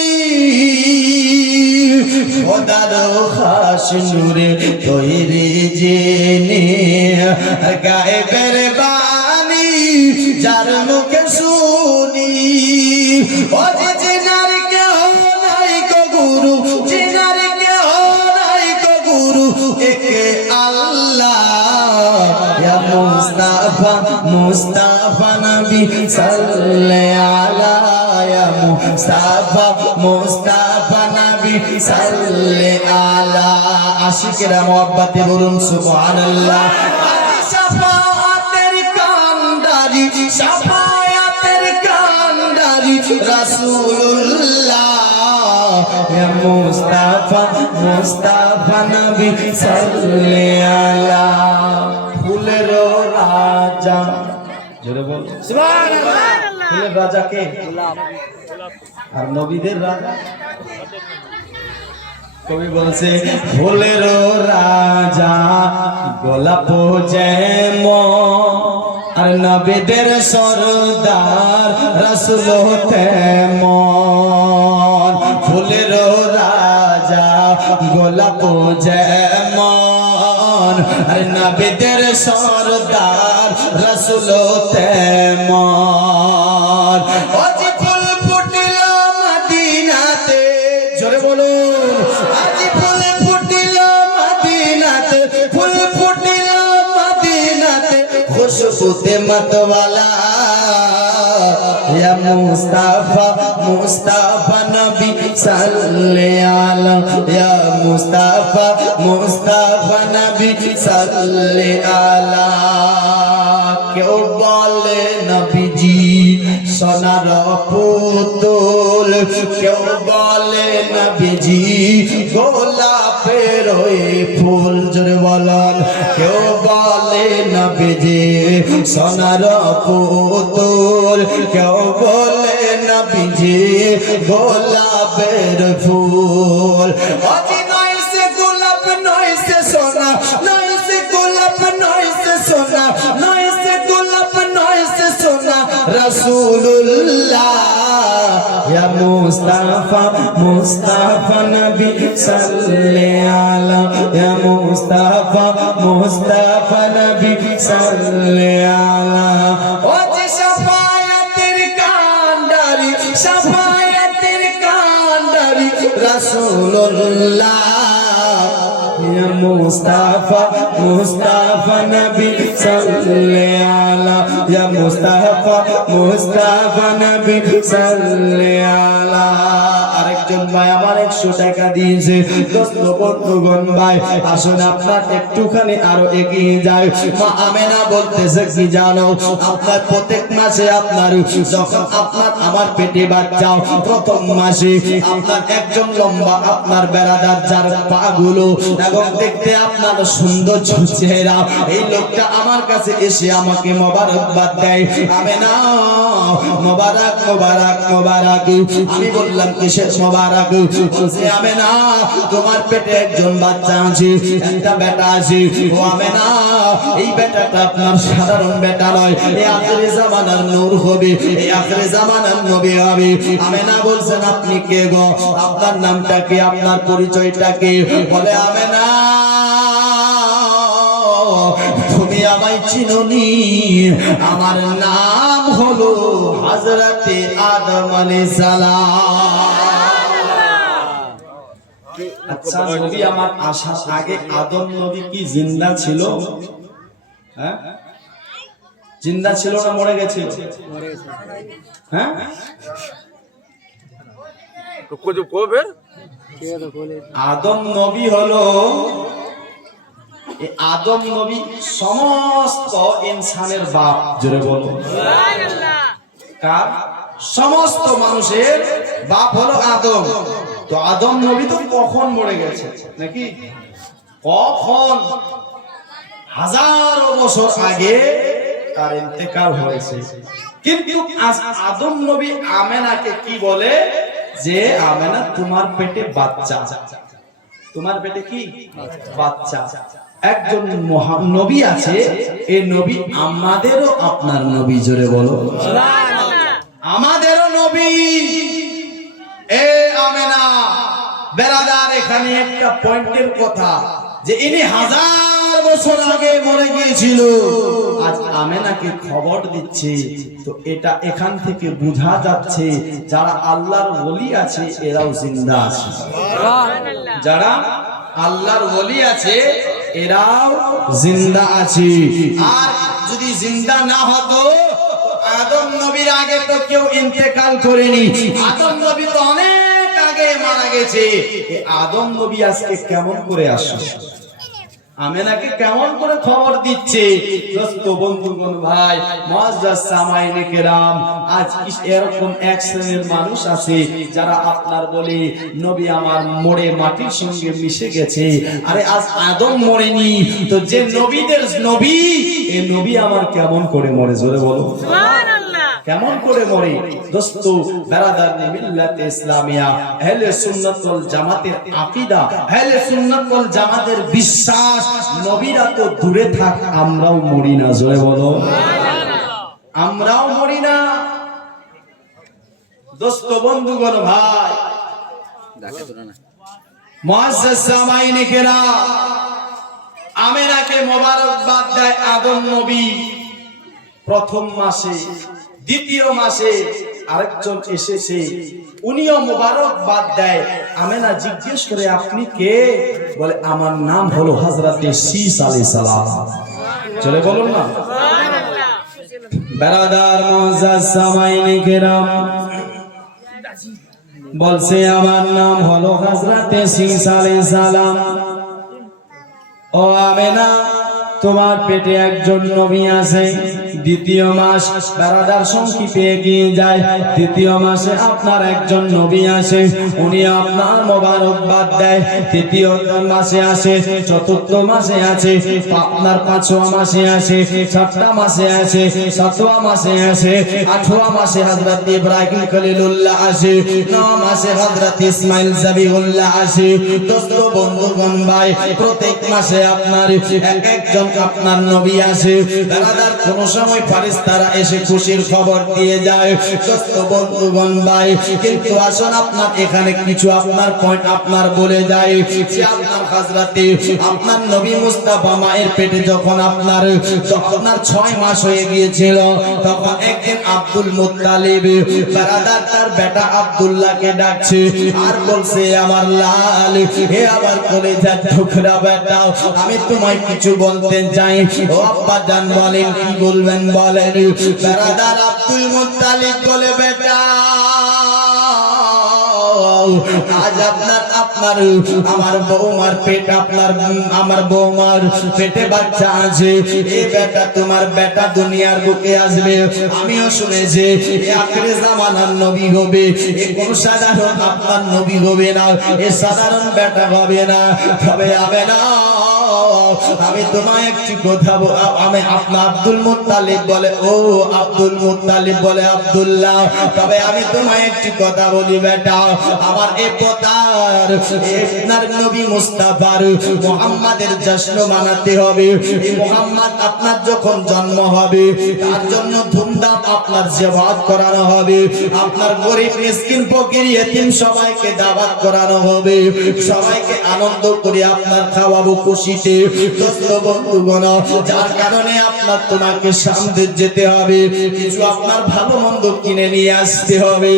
খোদার খাস নূরে তৈরি জিনি, আর গাইবের বাণী যার মুখে শুনি। ও যে জিনার কেহ নাই কো গুরু, জিনার কেহ নাই কো গুরু, একে আল্লাহ ইয়া মুস্তাফা, মুস্তাফা নবী সাল্লাল্লাহু আলা, ইয়া মুস্তাফা, মুস্তাফা নবী সাল্লাল্লাহু আলা। আশিকেরা মুহাব্বতে বলুন সুবহানাল্লাহ। শাফাআতের কান্ডারি, শাফাআতের কান্ডারি রাসূলুল্লাহ ইয়া মুস্তাফা, মুস্তাফা নবী সাল্লাল্লাহু আলা। ফুলের রাজা, জোরে বল সুবহানাল্লাহ। ফুলের রাজা কে? আর নবীদের রাজা? কবি বলছে ফুলের রাজা গোলাপ যেমন, আর নবীদের সরদার রাসূল তেমন। ফুলের রাজা গোলাপ যেমন, আর নবীদের সরদার রাসূল তেমন। ও যে ফুল ফুটিল মদিনাতে, জোরে বলুন, আজ ফুল ফুটিল মদিনাতে, ফুল ফুটিল মদিনাতে, খুশবুতে মতওয়ালা ইয়া মুস্তাফা, মুস্তাফা নবী সাল্লাল্লাহু আলা, ইয়া মুস্তাফা, মুস্তাফা নবী সাল্লাল্লাহু আলা। কেউ বলে নবীজি সোনার পুতুল, কেউ বলে নবীজি গোলাপের ওই ফুল। জোরে বলেন, কেউ বলে নবীজি সোনার পুতুল, কেউ বলে নবীজি গোলাপের ফুল। অজি নয় সে গোলাপ, নয় সে সোনা, নয় সে গোলাপ, নয় সে সোনা, নয় সে গোলাপ, নয় সে সোনা, রাসূলুল্লাহ ইয়া মুস্তাফা মুস্তাফা নবী সাল্লি আলা ইয়া মুস্তাফা মুস্তাফা নবী সাল্লি আলা ও যে শাফায়াতের কান্ডারি শাফায়াতের কান্ডারি রাসূলুল্লাহ ইয়া মুস্তাফা মুস্তাফা নবী সাল্লি আলা ইয়া মুস্তাফা মুস্তাফা নবী সাল্লি আলা। আরেকজন ভাই আমার 100 টাকা দিয়েছে। দোস্ত বন্ধুগণ ভাই আসুন আপনার একটুখানি আরো এগিয়ে যায়। মা আমেনা বলতেছে কি জানো, আপনার প্রত্যেক মাসে আপনার যখন আপনার আমার পেটে বাচ্চা প্রথম মাসে আপনার একজন লম্বা আপনার বেড়াদার যার পা গুলো এবং দেখতে আপনার সুন্দর চেহারা, এই লোকটা আমার কাছে এসে আমাকে মোবারকবাদ দেয়। আমেনা মোবারক মোবারক মোবারক। আমি বললাম কিসের মোবারক? বলছে আমেনা তোমার পেটে একজন বাচ্চা আছে, একটা বেটা আছে। ও আমেনা এই বেটাটা আপনার সাধারণ বেটা নয়, এই আখিরে জামানার নূর হবে, এই আখিরে জামানার নবী হবে। আমেনা বলছেন আপনি কে গো, আপনার নামটা কি, আপনার পরিচয়টা কি? বলে আমেনা তুমি আমায় চিনোনি, আমার নাম হলো হযরতে আদম আলাইহিস সালাম। আচ্ছা নবী আমার আসার আগে আদম নবী কি জিন্দা ছিল? হ্যাঁ জিন্দা ছিল না মরে গেছে? হ্যাঁ আদম নবী হলো, আদম নবী সমস্ত ইনসানের বাপ। জোরে বলো কার? সমস্ত মানুষের বাপ হলো আদম। তো আদম নবী তো কখন মরে গেছে নাকি? কখন? হাজারো বছর আগে তার ইন্তেকাল হয়েছে। কিন্তু আদম নবী আমেনাকে কি বলে যে আমেনা তোমার পেটে বাচ্চা, তোমার পেটে কি বাচ্চা। একজন নবী আছে, এই নবী আমাদেরও আপনার নবী। জোরে বলো আমাদেরও নবী। এ আমেনা বেরাদার, এখানে একটা পয়েন্টের কথা যে ইনি 1000 বছর আগে মরে গিয়েছিল, আজ আমেনাকে খবর দিচ্ছে। তো এটা এখান থেকে বোঝা যাচ্ছে যারা আল্লাহর ওলি আছে এরাও জিন্দা আছে। যারা আল্লাহর ওলি আছে এরাও জিন্দা আছে। আর যদি জিন্দা না হতো, আদম নবীর আগে তো কেউ ইন্তেকাল করেনি, আদম নবী তো অনেক আগে মারা গেছে। আদম নবী আজকে কেমন করে আসে, আমেনাকে কেমন করে খবর দিচ্ছে? দোস্ত বন্ধুগণ ভাই মুআজ্জাজ সামাইনে কেরাম, আজ এরকম এক শ্রেণীর মানুষ আছে যারা আপনার বলে নবী আমার মরে মাটির সঙ্গে মিশে গেছে। আরে আজ আদম মরেনি, তো যে নবীদের নবী, এই নবী আমার কেমন করে মরে? জোরে বলো কেমন করে মরে? দোস্ত বেরাদার মিল্লাতে ইসলামিয়া, আহলে সুন্নাত ওয়াল জামাতের আকীদা, আহলে সুন্নাত ওয়াল জামাতের বিশ্বাস, নবীরা তো দূরে থাক, আমরাও মরি না। জোরে বলো আমরাও মরি না। দোস্ত বন্ধুগণ ভাই মুআজ্জাজ সামাইনে কেরাম, আমেনাকে মোবারকবাদ দেয় আদম নবী। প্রথম মাসে দ্বিতীয় মাসে আরেকজন এসেছে, উনিও মোবারকবাদ দেয়। আমেনা জিজ্ঞেস করে আপনি কে? বলে আমার নাম হলো হযরতে শীস আলাইহিস সালাম। চলে বলুন না বেরাদার মুআজ্জাজ সামাইনে কেরাম বলছে আমার নাম হলো হযরতে শীস আলাইহিস সালাম। ও আমেনা তোমার পেটে একজন নবী আছে। দ্বিতীয় মাস বেরাদার সংক্ষেপে এগিয়ে যায়। দ্বিতীয় মাসে আপনার একজন নবী আসে, উনি আপনার মোবারকবাদ দেয়। তৃতীয় মাসে আসে, চতুর্থ মাসে আছে, আপনার পাঁচওয়া মাসে আসে, সাতটা মাসে আসে, সাতওয়া মাসে আসে, আটওয়া মাসে হযরত ইব্রাহিম খলিলুল্লাহ আসে, 9 মাসে হযরত ইসমাইল জাবিউল্লাহ আসে। দোস্ত বন্ধুগণ ভাই প্রত্যেক মাসে আপনার এক একজন আপনার নবী আসে। বেরাদার কোন সময় ফেরেশতারা এসে খুশির খবর দিয়ে যায়। দোস্ত বন্ধুগণ ভাই, কিন্তু আসুন আপনার এখানে কিছু আপনার পয়েন্ট আপনার বলে যায় যে আপনার হযরতে আপনার নবী মুস্তাফা মায়ের পেটে যখন আপনার 6 মাস হয়ে গিয়েছিল, তখন একদিন আব্দুল মুত্তালিব বারাদার তার বেটা আব্দুল্লাহকে ডাকছে আর বলছে, আমার লাল, হে আমার কলিজার টুকরা বেটা, আমি তোমায় কিছু বলতে চাই। ও আব্বা জান বলেন, কি বলবেন বলেন। বারাদার আব্দুল মুত্তালিব বলে, বেটা আজ আপনার আমার বৌমার পেট আমার বৌমার পেটে বাচ্চা আছে। এই বেটা তোমার বেটা দুনিয়ার বুকে আসবে। আমিও শুনেছি আখিরে জামানার নবী হবে। এ কোন সাধারণ আপনার নবী হবে না, এ সাধারণ বেটা হবে না। তবে হবে না, আমি তোমায় একটি কথা আমি আপনার আব্দুল মুত্তালিব বলে, ও আব্দুল মুত্তালিব বলে, আব্দুল্লাহ, তবে আমি তোমায় একটি কথা বলি বেটা, আমার এ পতার আপনার নবী মুস্তাফার মুহাম্মাদের জশ্ন মানাতে হবে। এই মুহাম্মদ আপনার যখন জন্ম হবে, তার জন্য ধুমধাম আপনার জিয়ারত করানো হবে। আপনার গরিব মিসকিন ফকির ইতিম সবাইকে দাওয়াত করানো হবে, সবাইকে আনন্দ করে আপনার খাওয়াবো খুশিতে। দোস্ত বন্ধুগণ, যার কারণে আপনার তোমাকে সামনে যেতে হবে, কিছু আপনার ভালো মন্দ কিনে নিয়ে আসতে হবে।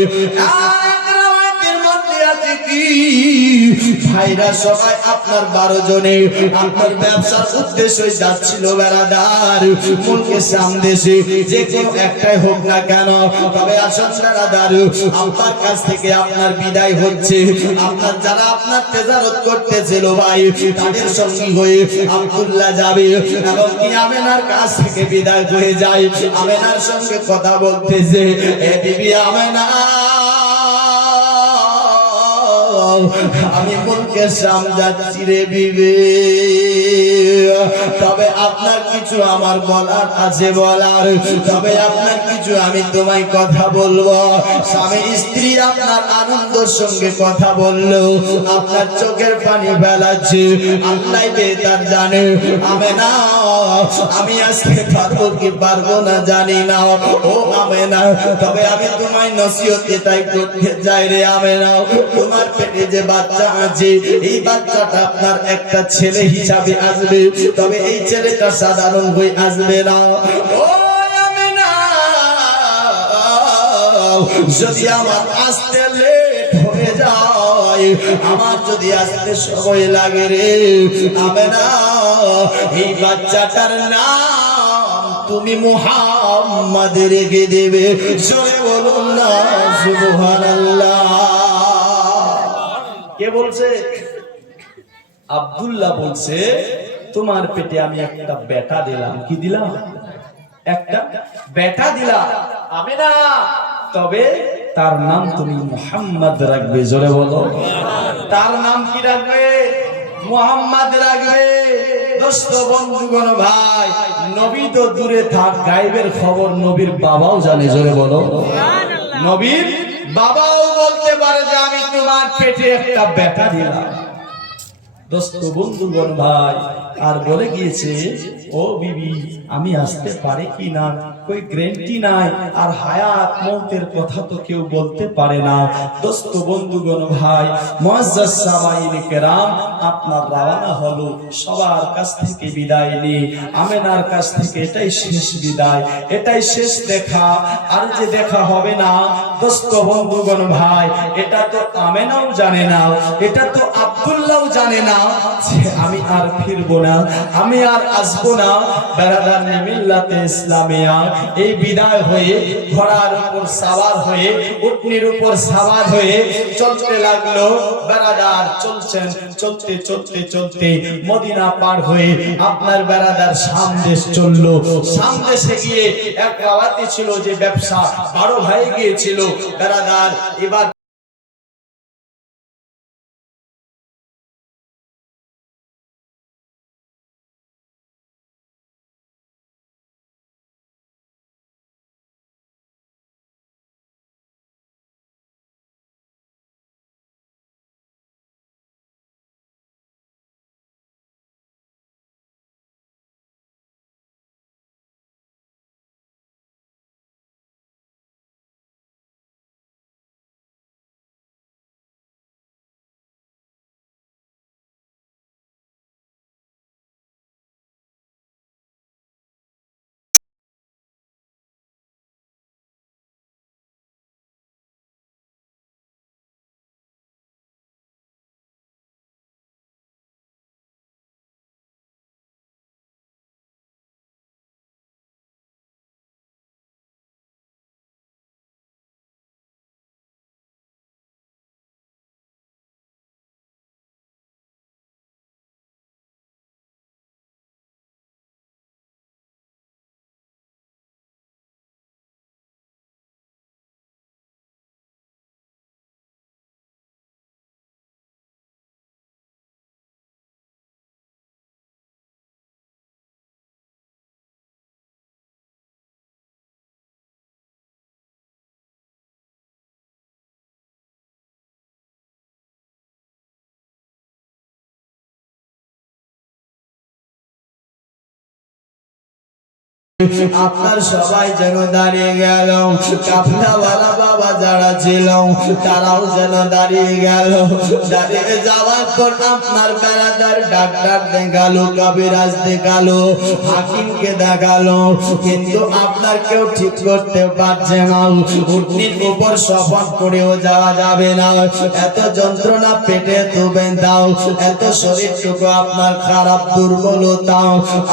ভাইরা সবাই আপনার 12 জনে আপনার ব্যবসার উদ্দেশ্যে যাচ্ছিল বেড়াদার মুলকে সামদেশে, যে কোনো একটাই হোক না কেন, তবে আসল বেড়াদার আপনার কাছ থেকে আপনার বিদায় হচ্ছে। আপনার যারা আপনার তেজারত করতেছিল ভাই, তাদের সঙ্গী হয়ে আব্দুল্লাহ যাবে এবং কি আমেনার কাছ থেকে বিদায় হয়ে যায়। আমেনার সঙ্গে কথা বলতেছে, এ বিবি আমেনা, আমি মুলকে শাম যাচ্ছি রে বিবি, তবে আপনার কিছু আমার বলার আছে বলার, তবে আপনার কিছু আমি তোমায় কথা বলবো। স্বামী স্ত্রী আপনার আনন্দের সঙ্গে কথা বললো, আপনার চোখের পানি ফেলাচ্ছে, আল্লাহ বেতার জানে। আমেনা, আমি আজকে পারবো কি পারবো না জানি না, ও আমেনা, তবে আমি তোমায় নসিহত এটাই করতে চাই রে আমেনা, তোমার পেটে যে বাচ্চা আছে, এই বাচ্চাটা আপনার একটা ছেলে হিসাবে আসবে, তবে এই ছেলেটা সাধারণ হয়ে আসবে না। ও আমেনা, যদি আমার আসতে লেট হয়ে যায়, আমার যদি আসতে সময় লাগে রে আমেনা, এই বাচ্চাটার নাম তুমি মুহাম্মদ রেখে দেবে। জোরে বলুন না সুবহানাল্লাহ। কে বলছে? আব্দুল্লাহ বলছে, তোমার পেটে আমি একটা বেটা দিলাম। কি দিলাম? একটা বেটা দিলাম আমেনা, তবে তার নাম তুমি মুহাম্মদ রাখবে। জোরে বলো, তার নাম কি রাখবে? মুহাম্মদ রাখবে। দোস্ত বন্ধুগণ ভাই, নবী তো দূরে থাক, গায়েবের খবর নবীর বাবাও জানে। জোরে বলো, নবীর বাবাও বলতে পারে যে আমি তোমার পেটে একটা বেটা দিলাম। দোস্ত বন্ধুগণ ভাই, আর বলে গিয়েছে, ও বিবি আমি আসতে পারি কি না কোই গ্যারান্টি নাই, আর হায়াত মৌতের কথা তো কেউ বলতে পারে না। দোস্ত বন্ধুগণ ভাই, মুআজ্জাজ সামাইনে কেরাম, আপনার রওনা হলো সবার কাছ থেকে বিদায় নিয়ে। আমেনার কাছ থেকে এটাই শেষ বিদায়, এটাই শেষ দেখা, আর যে দেখা হবে না। দোস্ত বন্ধুগণ ভাই, এটা তো আমেনাও জানে না, এটা তো আব্দুল্লাহও জানে না যে আমি আর ফিরবো না, আমি আর আসবো না। বেরাদার মিল্লাতে ইসলামিয়া এই বিদায় হয়ে ঘোড়ার উপর সাওয়ার হয়ে, উটনির উপর সাওয়ার হয়ে চলতে লাগলো। বেরাদার চলছেন, চলতে চলতে চলতে মদিনা পার হয়ে আপনার বেরাদার শাম দেশ চললো। শাম দেশে গিয়ে এক রাওয়াতে ছিল যে ব্যবসা 12 ভাই গিয়েছিল বেরাদার। এবার আপনার সবাই যেন দাঁড়িয়ে গেল, কাফলাওয়ালা বাবা যারা ছিল তারাও যেন দাঁড়িয়ে গেল। দাঁড়িয়ে যাওয়ার পর আপনার বেড়াদার ডাক্তার দেখালো, কবিরাজ দেখালো, হাকিমকে দেখালো, কিন্তু আপনার কেউ ঠিক করতে পারছে না। উটনির উপর শপথ করেও যাওয়া যাবে না, এত যন্ত্রণা, পেটে তো বেঁধাও, এত শরীরটুকু আপনার খারাপ, দুর্বলতা।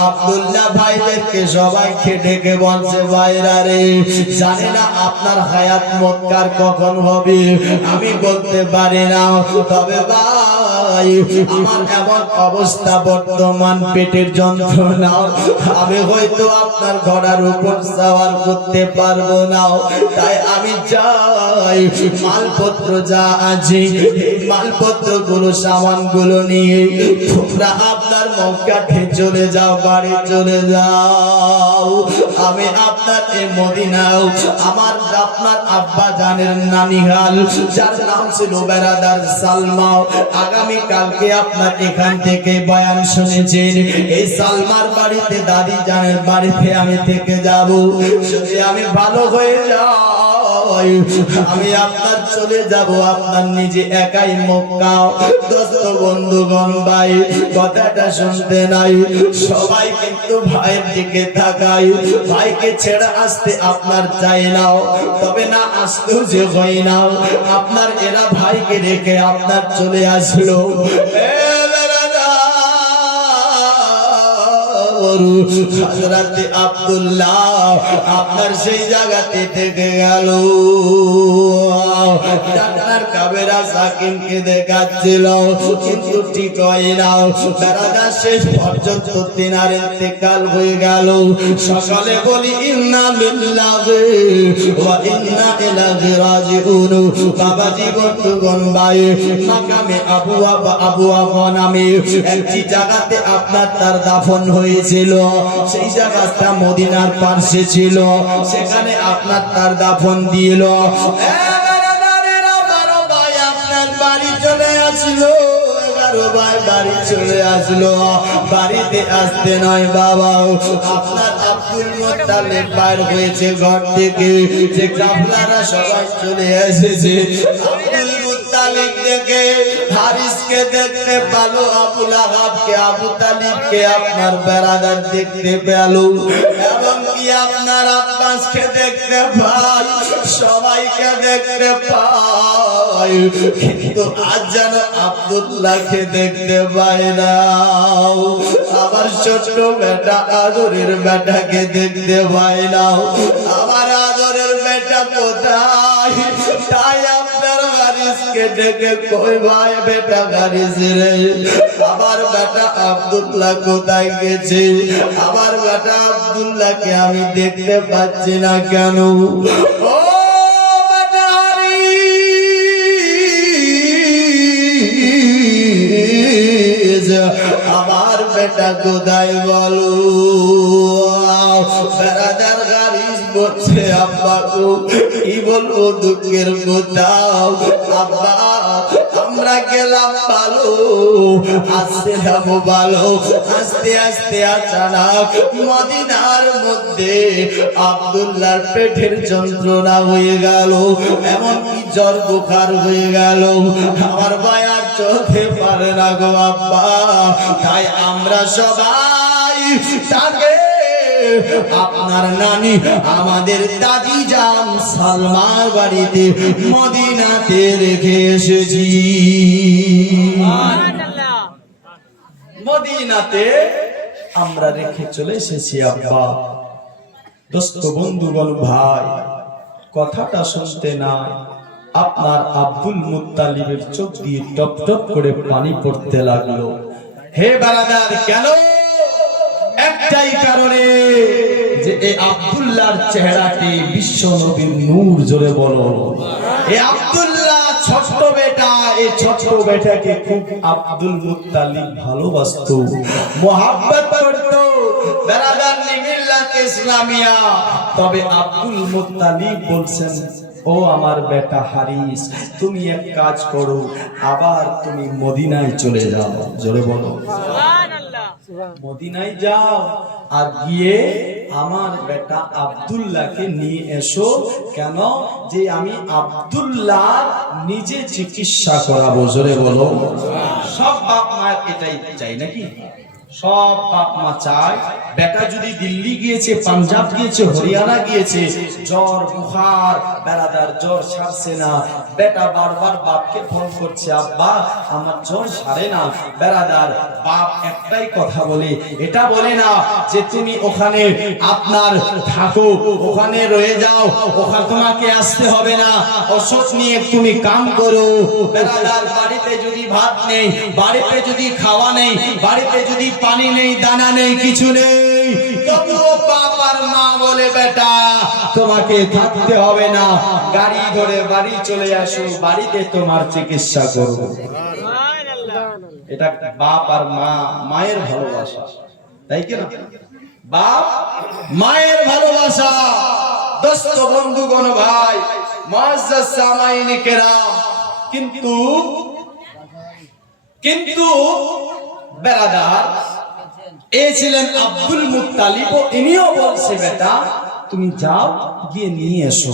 আব্দুল্লাহ ভাইদেরকে সবাইকে ডেকে বলছে, ভাইরা রে, জানি না আপনার হায়াত মক্কার কখন হবে, আমি বলতে পারি না, তবে ভাই আমার এমন অবস্থা বর্তমান, পেটের যন্ত্রণা, আমি হয়তো আপনার ঘোড়ার উপর সওয়ার করতে পারবো না, তাই আমি যাই মালপত্র যা আছে এই মালপত্র গুলো, সামান গুলো নিয়ে তোমরা আপনার মক্কাতে চলে যাও, বাড়ি চলে যাও। আমি আপনার এই মদিনাও, আমার আপনার আব্বা জানের নানিহাল, যার নাম ছিল বেরাদার সালমা, আগামী কালকে আপনার এখান থেকে বয়ান শুনেছেন, এই সালমার বাড়িতে, দাদি জানের বাড়িতে আমি থেকে যাব। যদি আমি ভালো হয়ে যাই, আমি আপনার চলে যাব, আপনার নিজে একাই মক্কা। দোস্ত বন্ধুগণ, ভাই কথাটা শুনতে নাই, সবাই কিন্তু ভাইয়ের দিকে তাকাই, ভাইকে ছেড়ে আসতে আপনার চাই না, তবে না আসতেও যে হয় না, আপনার এরা ভাইকে রেখে আপনার চলে আসলো। হযরতে আব্দুল্লাহ আপনার সেই জায়গাতে থেকে গেল। ডাক্তার কাবেরা সাকিমকে দেখাচ্ছিল, কিন্তু ঠিক হয় না, বেড়াদা শেষ পর্যন্ত তিনার ইন্তেকাল হয়ে গেল। সকালে বলি ইন্না লিল্লাহি ওয়া ইন্না ইলাইহি রাজিউন। বাবাজি বন্ধুগণ, ভাই মাকামে আবু আবা নামে একটি জায়গাতে আপনার তার দাফন হয়েছিল, সেই জায়গাটা মদিনার পাশে ছিল, সেখানে আপনার তার দাফন দিল। আপনার বাড়ি চলে আসলো, 11 ভাই বাড়ি চলে আসলো। বাড়িতে আসতে নয় বাবা, আপনার আব্দুল মুত্তালিব বাইর হয়েছে ঘর থেকে, যে কাফলারা সবাই চলে এসেছে। আব্দুল মুত্তালিব দেখে হারিসকে দেখতে পেলো, আবু লাহাবকে, আবু তালিবকে আপনার বেরাদার দেখতে পেলো, এবং কি আপনার আব্বাসকে দেখতে পাই, সবাইকে দেখতে পাই, কিন্তু আজ যেন আব্দুল্লাহকে দেখতে পাই না। আমার ছোট্ট বেটা, আদরের বেটাকে দেখতে পাই না। আমার আদরের বেটা কোথায়? তাই আপনার হারিসকে ডেকে কই, ভাই বেটা হারিস রে, আমার বেটা আব্দুল্লাহ কোথায় গেছে? আমার বেটা আব্দুল্লাহকে আমি দেখতে পাচ্ছি না কেন? ও বেটা হারিস, আমার বেটা কোথায় বলো? বেড়াদার হারিস বলছে, আব্বা গো, কি বলবো দুঃখের কথা, আব্বা আমরা গেলাম ভালো, আসছিলাম ভালো, আস্তে আস্তে আচানক মদিনার মধ্যে আব্দুল্লাহর পেটের যন্ত্রণা হয়ে গেল, এমনকি জ্বর বুখার হয়ে গেল। আমার ভাই আর চলতে পারে না গো আব্বা, তাই আমরা সবাই তাকে আপনার নানি, আমাদের দাদি জান সালমার বাড়িতে মদিনাতে রেখে এসেছি। মদিনাতে আমরা রেখে চলে এসেছি আব্বা। দোস্ত বন্ধুগণ, ভাই কথাটা শুনতে না, আপনার আব্দুল মুত্তালিবের চোখ দিয়ে টপ টপ করে পানি পড়তে লাগলো। হে বারাদার, কেন? একটাই কারণে, যে এই আব্দুল্লাহর চেহারাটি বিশ্ব নবীর নূর। জোরে বলো, এই আব্দুল্লাহ ছোট্ট বেটা, এই ছোট্ট বেটাকে খুব আব্দুল মুত্তালিব ভালোবাসতো, মোহাব্বত করতো। বেরাদার মিল্লাত ইসলামিয়া, তবে আব্দুল মুত্তালিব বলছেন, ও আমার বেটা হারিস, তুমি এক কাজ করো, আবার তুমি মদিনায় চলে যাও। জোরে বলো, সুবহানাল্লাহ। মদিনায় যাও, আর গিয়ে আমার বেটা আব্দুল্লাহকে নিয়ে এসো। কেন? যে আমি আব্দুল্লাহ নিজে চিকিৎসা করাবো। জোরে বলো। সব বাপ মায়ের এটাই চাই নাকি? সব বাপ মা চায় বেটা যদি দিল্লি গিয়েছে, পাঞ্জাব গিয়েছে, হরিয়ানা গিয়েছে, জ্বর বুখার বেড়াদার জ্বর ছাড়ছে না, বেটা বারবার বাপকে ফোন করছে, আব্বা আমার জ্বর সারে না। বেড়াদার বাপ একটাই কথা বলে, এটা বলে না যে তুমি ওখানে আপনার থাকো, ওখানে রয়ে যাও, ওখানে তোমাকে আসতে হবে না, ওষুধ নিয়ে তুমি কাম করো। বেড়াদার বাড়িতে যদি ভাত নেই, বাড়িতে যদি খাওয়া নেই, বাড়িতে যদি পানি নেই, দানা নেই, কিছু নেই, তবুও বাপ আর মা বলে বেটা তোমাকে থাকতে হবে না, গাড়ি ধরে বাড়ি চলে আসো, বাড়িতে তোমার চিকিৎসা করব। এটা বাপ আর মা, মায়ের ভালোবাসা, তাই কি না? বাপ মায়ের ভালোবাসা। দোস্ত বন্ধুগণ ভাই মুআজ্জাজ সামাইনে কেরাম, কিন্তু বেরাদার এ ছিলেন আব্দুল মুত্তালিব, ইনিও বলছে বেটা তুমি যাও গিয়ে নিয়ে এসো।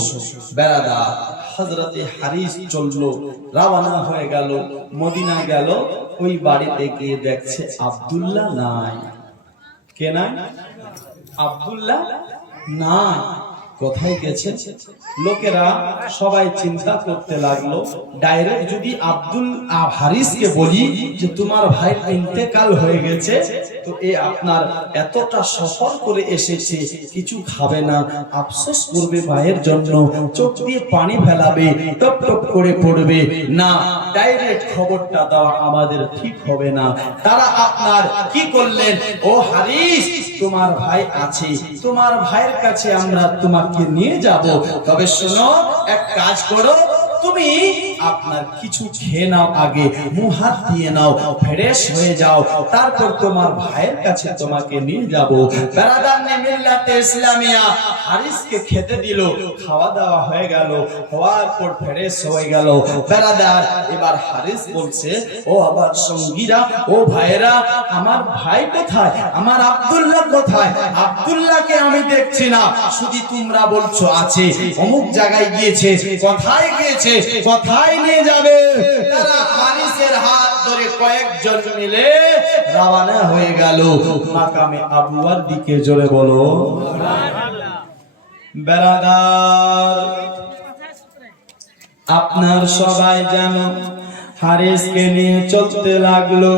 বেরাদার হযরতে হারিস চললো, রওনা হয়ে গেল, মদিনা গেল। ওই বাড়িতে গিয়ে দেখছে আব্দুল্লাহ নাই। কে নাই? আব্দুল্লাহ নাই। কোথায় গেছে? লোকেরা সবাই চিন্তা করতে লাগলো, ডাইরেক্ট যদি আব্দুল হারিসকে বলি যে তোমার ভাই ইন্তেকাল হয়ে গেছে, তো এ আপনার এতটা সফর করে এসেছে, কিছু খাবে না, আফসোস করবে ভাইয়ের জন্য, চোখ দিয়ে পানি ফেলাবে, টপ টপ করে পড়বে না, ডাইরেক্ট খবরটা দেওয়া আমাদের ঠিক হবে না। তারা আপনার কি করলেন, ও হারিস তোমার ভাই আছে, তোমার ভাইয়ের কাছে আমরা তোমাকে নিয়ে যাব। তবে শোনো, এক কাজ করো, তুমি আপনার কিছু খেয়ে নাও, আগে মুখ হাত দিয়ে নাও, ফ্রেশ হয়ে যাও, তারপর তোমার ভাইয়ের কাছে তোমাকে নিয়ে যাব। বেরাদার নে মিল্লাতে ইসলামিয়া হারিসকে খেতে দিল, খাওয়া দাওয়া হয়ে গেল, হওয়ার পর ফ্রেশ হয়ে গেল। বেরাদার এবার হারিস বলছে, ও আমার সঙ্গীরা, ও ভাইয়েরা, আমার ভাই কোথায়, আমার আব্দুল্লাহ কোথায়? আব্দুল্লাহকে আমি দেখছি না, শুধু তোমরা বলছো আছে, অমুক জায়গায় গিয়েছে, কোথায় গিয়েছে, কোথায় নিয়ে যাবে? তারা হারিসের হাত ধরে কয়েকজন মিলে রওনা হয়ে গেল মাকামে আবুয়ার দিকে। জোরে বলো বেরাদার, আপনার সবাই জানো হারিসকে নিয়ে চলতে লাগলো।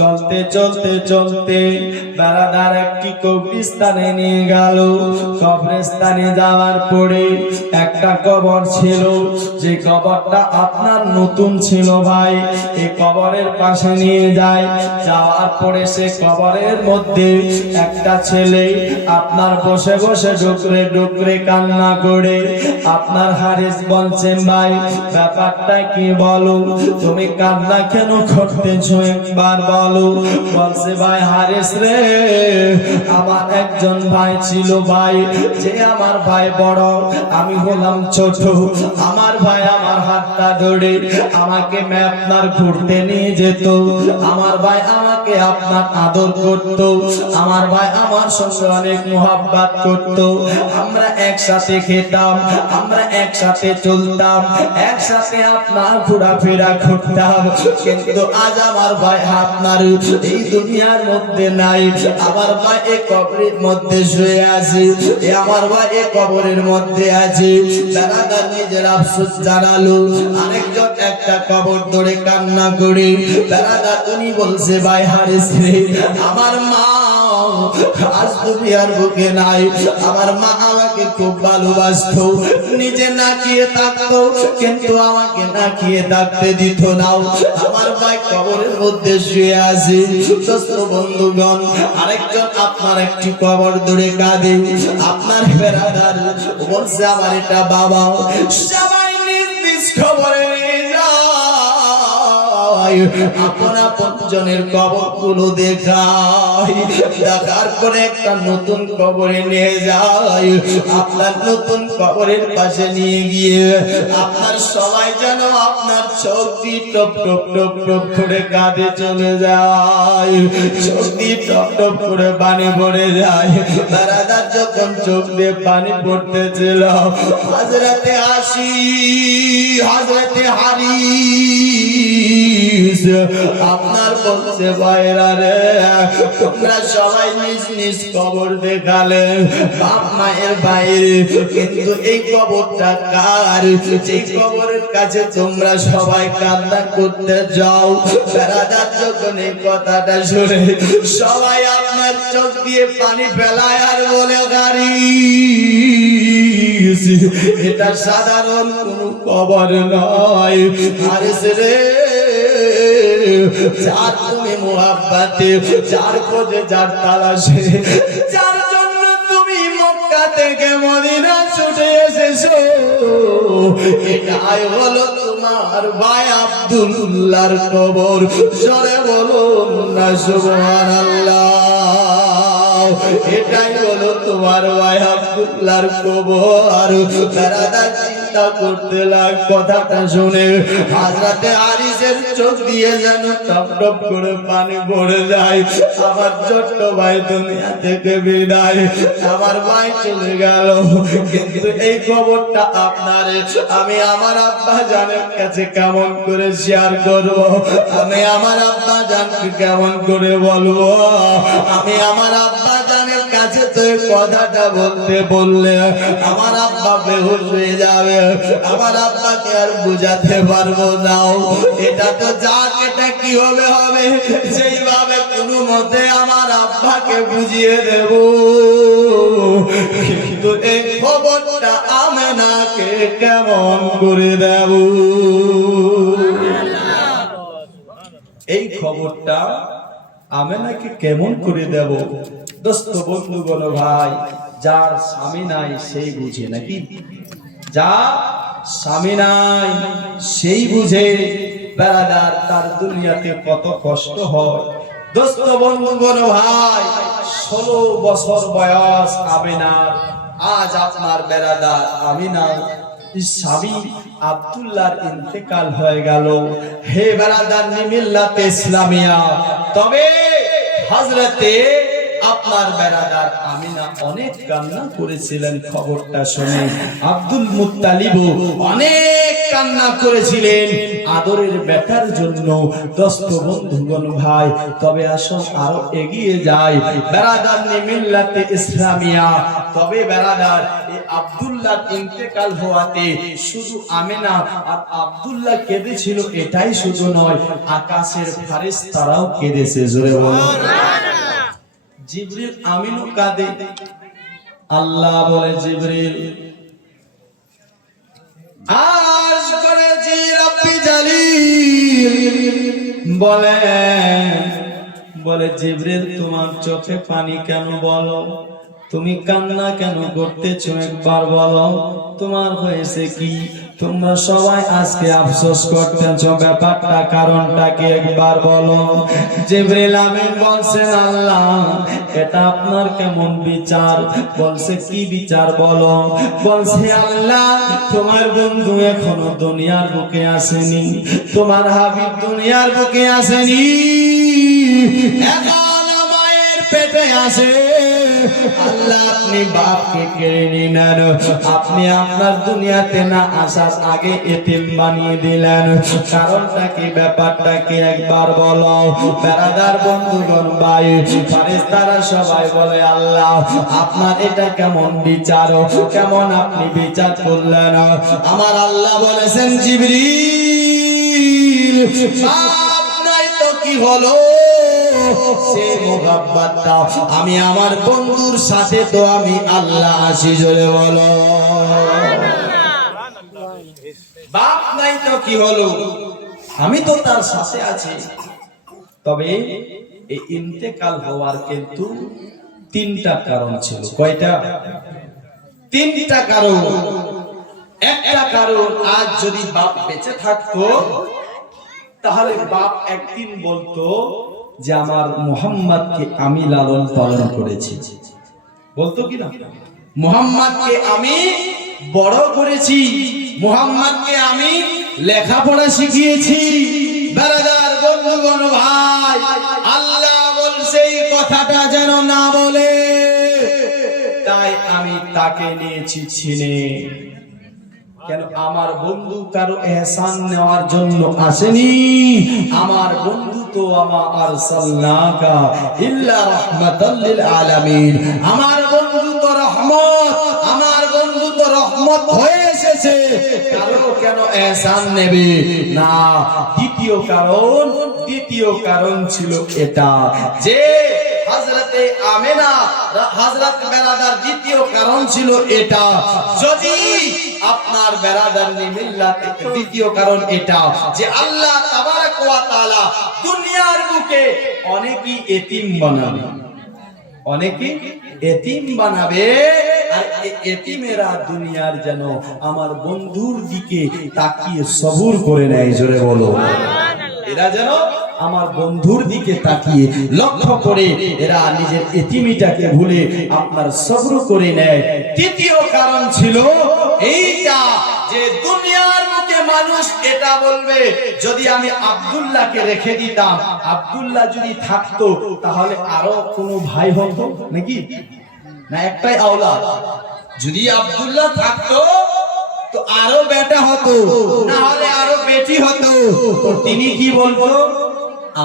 চলতে চলতে চলতে বেরাদার একটি কবরস্থানে নিয়ে গেল। কবরস্থানে যাওয়ার পরে একটা কবর ছিল, যে কবরটা আপনার নতুন ছিল ভাই। এই কবরের পাশে নিয়ে যায়, যাওয়ার পরে সে কবরের মধ্যে একটা ছেলে আপনার বসে বসে ডুকরে ডুকরে কান্না করে। আপনার হারিস বলছেন, ভাই ব্যাপারটা কি বলো, তুমি কান্না কেন করতেছো, একবার বলো। বলছে, ভাই হারিস রে, আমার একজন ভাই ছিল ভাই, যে আমার ভাই বড়, আমি হলাম ছোট। আমার ভাই আমার হাতটা ধরে আমাকে আপনার ঘুরতে নিয়ে যেত, আমার ভাই আমাকে আপনার আদর করত, আমার ভাই আমার সঙ্গে অনেক মোহাব্বত করত, আমরা একসাথে খেতাম, আমরা একসাথে চলতাম, একসাথে আপনার ঘোরাফেরা করতাম। কিন্তু আজ আমার ভাই আপনার এই দুনিয়ার মধ্যে নাই, আমার ভাই এই কবরের মধ্যে শুয়ে আছে, আমার ভাই এই কবরের মধ্যে আছে। বেরাদার নিজের আফসোস জানালো। আরেকজন একটা কবর ধরে কান্না করে বেরাদার উনি বলছে, ভাই হারিস রে, আমার মা আজ দুনিয়ার বুকে নাই, আমার মা আমাকে খুব ভালোবাসতো, নিজে না খেয়ে থাকতো, কিন্তু আমাকে না খেয়ে থাকতে দিত না। আমার ভাই কবরের মধ্যে শুয়ে আছে। দোস্ত বন্ধুগণ, আরেকজন আপনার একটি কবর ধরে কাঁদে। আপনার বেরাদার বলছে, আমার এটা বাবা, সবাই নিজ নিজ খবরে নিয়ে যাও, নয়, আপন আপন জনের কবরগুলো দেখায়, দেখার পরে একটা নতুন কবরে নিয়ে যায়। আপনার নতুন কবরের পাশে নিয়ে গিয়ে আপনার সবাই যেন আপনার চোখ দিয়ে টপ টপ টপ টপ করে কাঁদে চলে যায়, চোখ দিয়ে টপ টপ করে পানি পড়ে যায়। বেড়াদার যখন চোখ দিয়ে পানি পড়তেছিল, হযরতে হারিস আপনার বলছে, ভাইরা রে, তোমরা সবাই নিজ নিজ কবর দেখালে, বাপ মায়ের বাইরে, কিন্তু এই কবরটা কার? যে কবরের কাছে তোমরা সবাই কান্না করতে যাও। বেড়াদার যখন এই কথাটা শুনে সবাই আপনার চোখ দিয়ে পানি ফেলায় আর বলে, হারিস, এটা সাধারণ কোন কবর নয়। হারিস রে, যার তুমি মুহাব্বতে, যার খোঁজে, যার তালাশে, যার জন্য তুমি মক্কা থেকে মদিনা ছুটে এসেছো, এটাই হলো তোমার ভাই আব্দুল্লাহর কবর। জোরে বলুন না সুবহানাল্লাহ। এটাই হলো তোমার ভাই আব্দুল্লাহর কবর। বেড়াদার চিন্তা করতে লাগ, কথাটা শুনে হযরতে হারিসের চোখ দিয়ে যেন টপ টপ করে পানি পড়ে যায়। আমার ছোট্ট ভাই দুনিয়া থেকে বিদায়, আমার ভাই চলে গেল, কিন্তু এই খবরটা আপনার আমি আমার আব্বা জানের কাছে কেমন করে শেয়ার করব? আমি আমার আব্বা জানকে কেমন করে বলবো? আমি আমার আব্বা জানের কাছে তো কথাটা বলতে বললে আমার আব্বা বেহুশ হয়ে যাবে, আমার আব্বাকে আর বুঝাতে পারবো না। এটা তো যাক, এটা কি হবে হবে, সেইভাবে কোনো মতে আমার আব্বাকে বুঝিয়ে দেব, কিন্তু এই খবরটা আমেনাকে কেমন করে দেব? এই খবরটা আমেনাকে কেমন করে দেব? দোস্ত বন্ধুগণ ভাই, যার স্বামী নাই সেই বুঝে, নাকি? যার স্বামী নাই সেই বুঝে বেড়াদার তার দুনিয়াতে কত কষ্ট হয়। দোস্ত বন্ধুগণ ভাই, 16 বছর বয়স আমিনার। আজ আপনার বেড়াদার আমিনার স্বামী আব্দুল্লাহর ইন্তেকাল হয়ে গেল। হে বেড়াদার মিল্লাতে ইসলামিয়া, তবে হযরতে আপনার বেড়াদার আমিনা অনেক কান্না করেছিলেন খবরটা শুনে। আব্দুল মুত্তালিব অনেক কান্না করেছিলেন আদরের বেটার জন্য। দোস্ত বন্ধুগণ ভাই, তবে আসুন আরো এগিয়ে যাই। বেড়াদার মিল্লাতে ইসলামিয়া, তবে বেড়াদার এই আব্দুল্লাহর ইন্তেকাল হওয়াতে শুধু আমিনা আর আব্দুল্লাহ কেঁদেছিল এটাই শুধু নয়, আকাশের ফেরেশতারাও কেঁদেছে। জোরে বলুন। জিবরিল আমিনও কাঁদে। আল্লাহ বলে, জিবরিল আরশ করেছি রব্বি জালিল বলে জিবরিল, তোমার চোখে পানি কেন? বলো, তুমি কান্না কেন করতেছো? একবার বলো, তোমার হয়েছে কি? তোমরা সবাই আজকে আফসোস করতেছো, ব্যাপারটা কারণটা কি একবার বলো। জিবরিল আমিন বলছেন, আল্লাহ এটা আপনার কেমন বিচার? বলছে, কি বিচার বলো? বলছে, আল্লাহ তোমার বন্ধু এখনো দুনিয়ার বুকে আসেনি, তোমার হাবিব দুনিয়ার বুকে আসেনি, এখন মায়ের পেটে আসে। আল্লাহ আপনি বাপকে কেড়ে নিলেন, আপনি আপনার দুনিয়াতে না আসার আগে এতিম বানিয়ে দিলেন, কারণটা কি? ব্যাপারটা কি একবার বলো। বেড়াদার বন্ধুগণ ভাই, ফেরেশতারা সবাই বলে, আল্লাহ আপনার এটা কেমন বিচার? কেমন আপনি বিচার করলেন? আমার আল্লাহ বলেছেন, জিবরিল বাপ নাই তো কি হলো, সে মুহাব্বতটা আমি আমার বন্ধুর সাথে তো আমি আল্লাহ আছি। জোরে বলো। বাপ নাই তো কি হলো, আমি তো তার সাথে আছি। তবে এই ইন্তেকাল হওয়ার কিন্তু 3টা কারণ ছিল। কয়টা? 3টা কারণ। একটা কারণ, আজ যদি বাপ বেঁচে থাকতো তাহলে বাপ একদিন বলতো যে আমার মুহাম্মদকে আমি লালন পালন করেছি, বলতো কি না? মুহাম্মদকে আমি বড় করেছি, মুহাম্মদকে আমি লেখাপড়া শিখিয়েছি। ব্রাদার, বন্ধুগণ, ভাই, আল্লাহ বলছে এই কথাটা যেন না বলে, তাই আমি তাকে নিয়েছি ছিনে। কেন? আমার বন্ধু কারো এহসান নেওয়ার জন্য আসেনি। আমার বন্ধু তো আমা আরসালনাকা ইল্লা রাহমাতাল লিল আলামিন। আমার বন্ধু তো রহমত, আমার বন্ধু তো রহমত হয়ে এসেছে। কারো কেন এহসান নেবে না? দ্বিতীয় কারণ ছিল এটা যে হযরতে আমেনা, হযরত বেরাদার দ্বিতীয় কারণ ছিল এটা, যদি আপনার বেরাদার মিল্লাতে, দ্বিতীয় কারণ এটা যে আল্লাহ তাবারক ওয়া তাআলা দুনিয়ার বুকে অনেকই এতিম বানাবে, অনেকই এতিম বানাবে। আর এতিমেরা দুনিয়ার যেন আমার বন্ধুর দিকে তাকিয়ে সবুর করে নেয়। জোরে বলো, এরা যেন আমার বন্ধুর দিকে তাকিয়ে লক্ষ্য করে এরা নিজের এতিমিটাকে ভুলে আপনার সবর করে নেয়। তৃতীয় কারণ ছিল এইটা যে দুনিয়ার মুখে মানুষ এটা বলবে, যদি আমি আব্দুল্লাহকে রেখে দিতাম, আব্দুল্লাহ যদি থাকতো তাহলে আরো কোনো ভাই হতো নাকি? না, একটাই আওলাদ। যদি আব্দুল্লাহ থাকতো তো আরো বেটা হতো, না হলে আরো বেটি হতো। তো তিনি কি বলতো?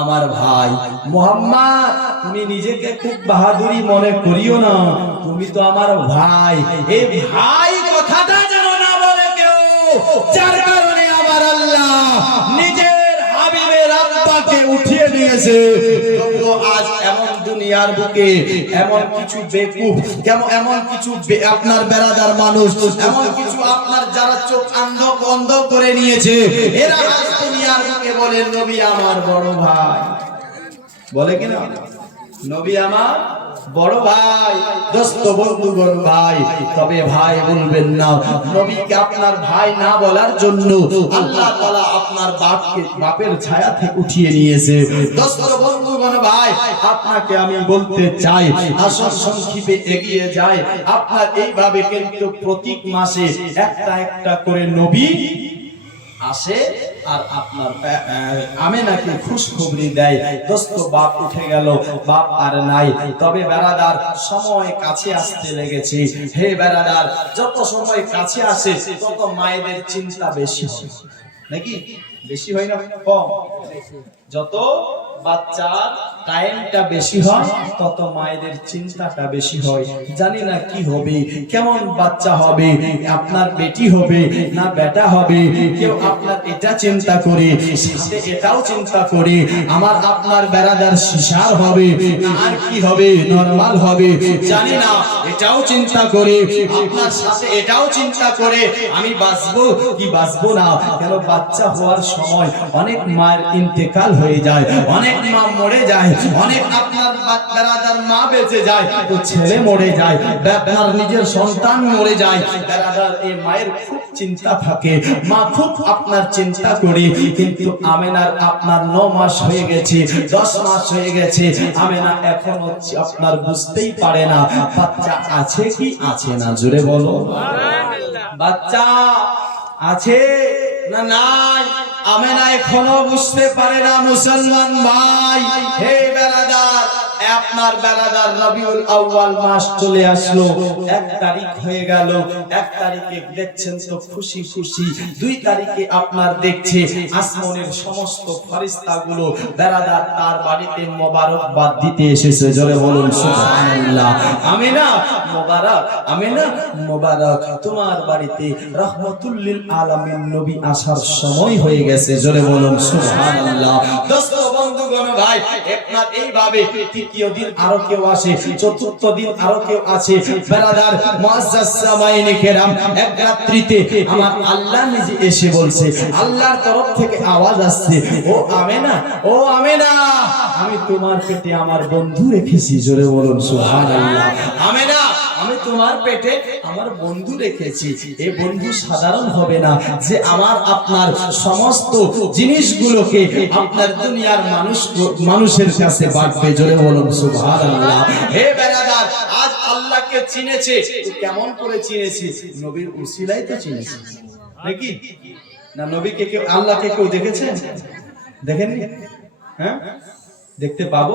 আমার ভাই মুহাম্মদ, তুমি নিজেকে খুব বাহাদুরি মনে করিও না, তুমি তো আমার ভাই। এই ভাই কথাটা যেন না বলে কেউ, যার কারণে আমার আল্লাহ নিজের হাবিবের আব্বাকে উঠিয়ে নিয়েছে। আজ এমন দুনিয়ার বুকে এমন কিছু বেকুফ, এমন কিছু আপনার বেরাদার মানুষ, এমন কিছু আপনার যারা চোখ অন্ধ করে নিয়েছে, এরা আজ দুনিয়ার বুকে বলে নবী আমার বড় ভাই, বলে কিনা? নবী আমার বড় ভাই, দোস্ত, বন্ধুগণ, ভাই। তবে ভাই বলবেন না। নবীকে আপনার ভাই না বলার জন্য আল্লাহ তাআলা আপনার বাপের ছায়া থেকে উঠিয়ে নিয়েছে। দোস্ত, বন্ধুগণ, ভাই, আপনাকে আমি বলতে চাই, আসল সংক্ষেপে এগিয়ে যায়। আপনার এইভাবে কিন্তু প্রত্যেক মাসে একটা করে নবী আসে আর আপনার আমেনাকে খুশখবরি দেয়, দোস্ত বাপ উঠে গেল, বাপ আর নাই। তবে বেরাদার, সময় কাছে আসতে লেগেছে। হে বেরাদার, যত সময় কাছে আসে তত মায়েদের চিন্তা বেশি হয় নাকি? বেশি হয় না কম? যত বাচ্চার টাইমটা বেশি হয় তত মায়েদের চিন্তাটা বেশি হয়। জানি না কি হবে, কেমন বাচ্চা হবে, আপনার বেটি হবে না বেটা হবে। কেউ আপনার এটা চিন্তা করে, সাথে এটাও চিন্তা করে, আমার আপনার বেরাদার শিশার হবে না আর কি হবে, নরমাল হবে, জানি না। এটাও চিন্তা করে, আপনার সাথে এটাও চিন্তা করে, আমি বাঁচবো কি বাঁচবো না। কেন? বাচ্চা হওয়ার সময় অনেক মায়ের ইন্তেকাল হয়ে যায়, অনেক মা মরে যায়, অনেক আপনার বেরাদার মা বেঁচে যায়, তো ছেলে মরে যায়, আপনার নিজের সন্তান মরে যায়। বেরাদার, এই মায়ের খুব চিন্তা থাকে, মা খুব আপনার চিন্তা করে। কিন্তু আমেনার আপনার 9 মাস হয়ে গেছে, 10 মাস হয়ে গেছে, আমেনা এখনো আপনার বুঝতেই পারে না বাচ্চা আছে কি আছে না। জোরে বলো, বাচ্চা আছে না নাই? আমেনা এখনো বুঝতে পারে না। মুসলমান ভাই, হে বেরাদার, আপনার বেরাদার রবিউল আউয়াল মাস চলে আসলো, 1 তারিখ হয়ে গেল। 1 তারিখে দেখছেন তো খুশি খুশি, 2 তারিখে আপনার দেখছে আসমানের সমস্ত ফেরেশতাগুলো বেরাদার তার বাড়িতে মোবারকবাদ দিতে এসেছে। জোরে বলুন সুবহানাল্লাহ। আমিনা মোবারক, আমিনা মোবারক, তোমার বাড়িতে রাহমাতুল লিল আলামিন নবী আসার সময় হয়ে গেছে। জোরে বলুন সুবহানাল্লাহ। দোস্ত, বন্ধুগণ, ভাই, আপনার এইভাবে তৃতীয় দিন আরো কেউ আসে, চতুর্থ দিন আরো কেউ আসে। বেরাদার, মুআজ্জাজ সামাইনে কেরাম, এক রাত্রিতে আমার আল্লাহ নিজে এসে বলছে, আল্লাহর তরফ থেকে আওয়াজ আসছে, ও আমেনা, ও আমেনা, আমি তোমার পেটে আমার বন্ধু রেখেছি। জোরে বলুন সুবহানাল্লাহ। আমেনা, আমি তোমার আমার পেটে আমার বন্ধু রেখেছি, এই বন্ধু সাধারণ হবে না যে আমার আপনার সমস্ত জিনিসগুলোকে আপনার দুনিয়ার মানুষের কাছে বাঁটবে। জোরে বলুন সুবহানাল্লাহ। হে বেরাদার, আজ আল্লাহকে চিনেছে তো কেমন করে চিনেছি? নবীর উসিলাই তো চিনেছি নাকি না? নবীকে কেউ, আল্লাহকে কেউ দেখেছেন? দেখেননি? হ্যাঁ, দেখতে পাবো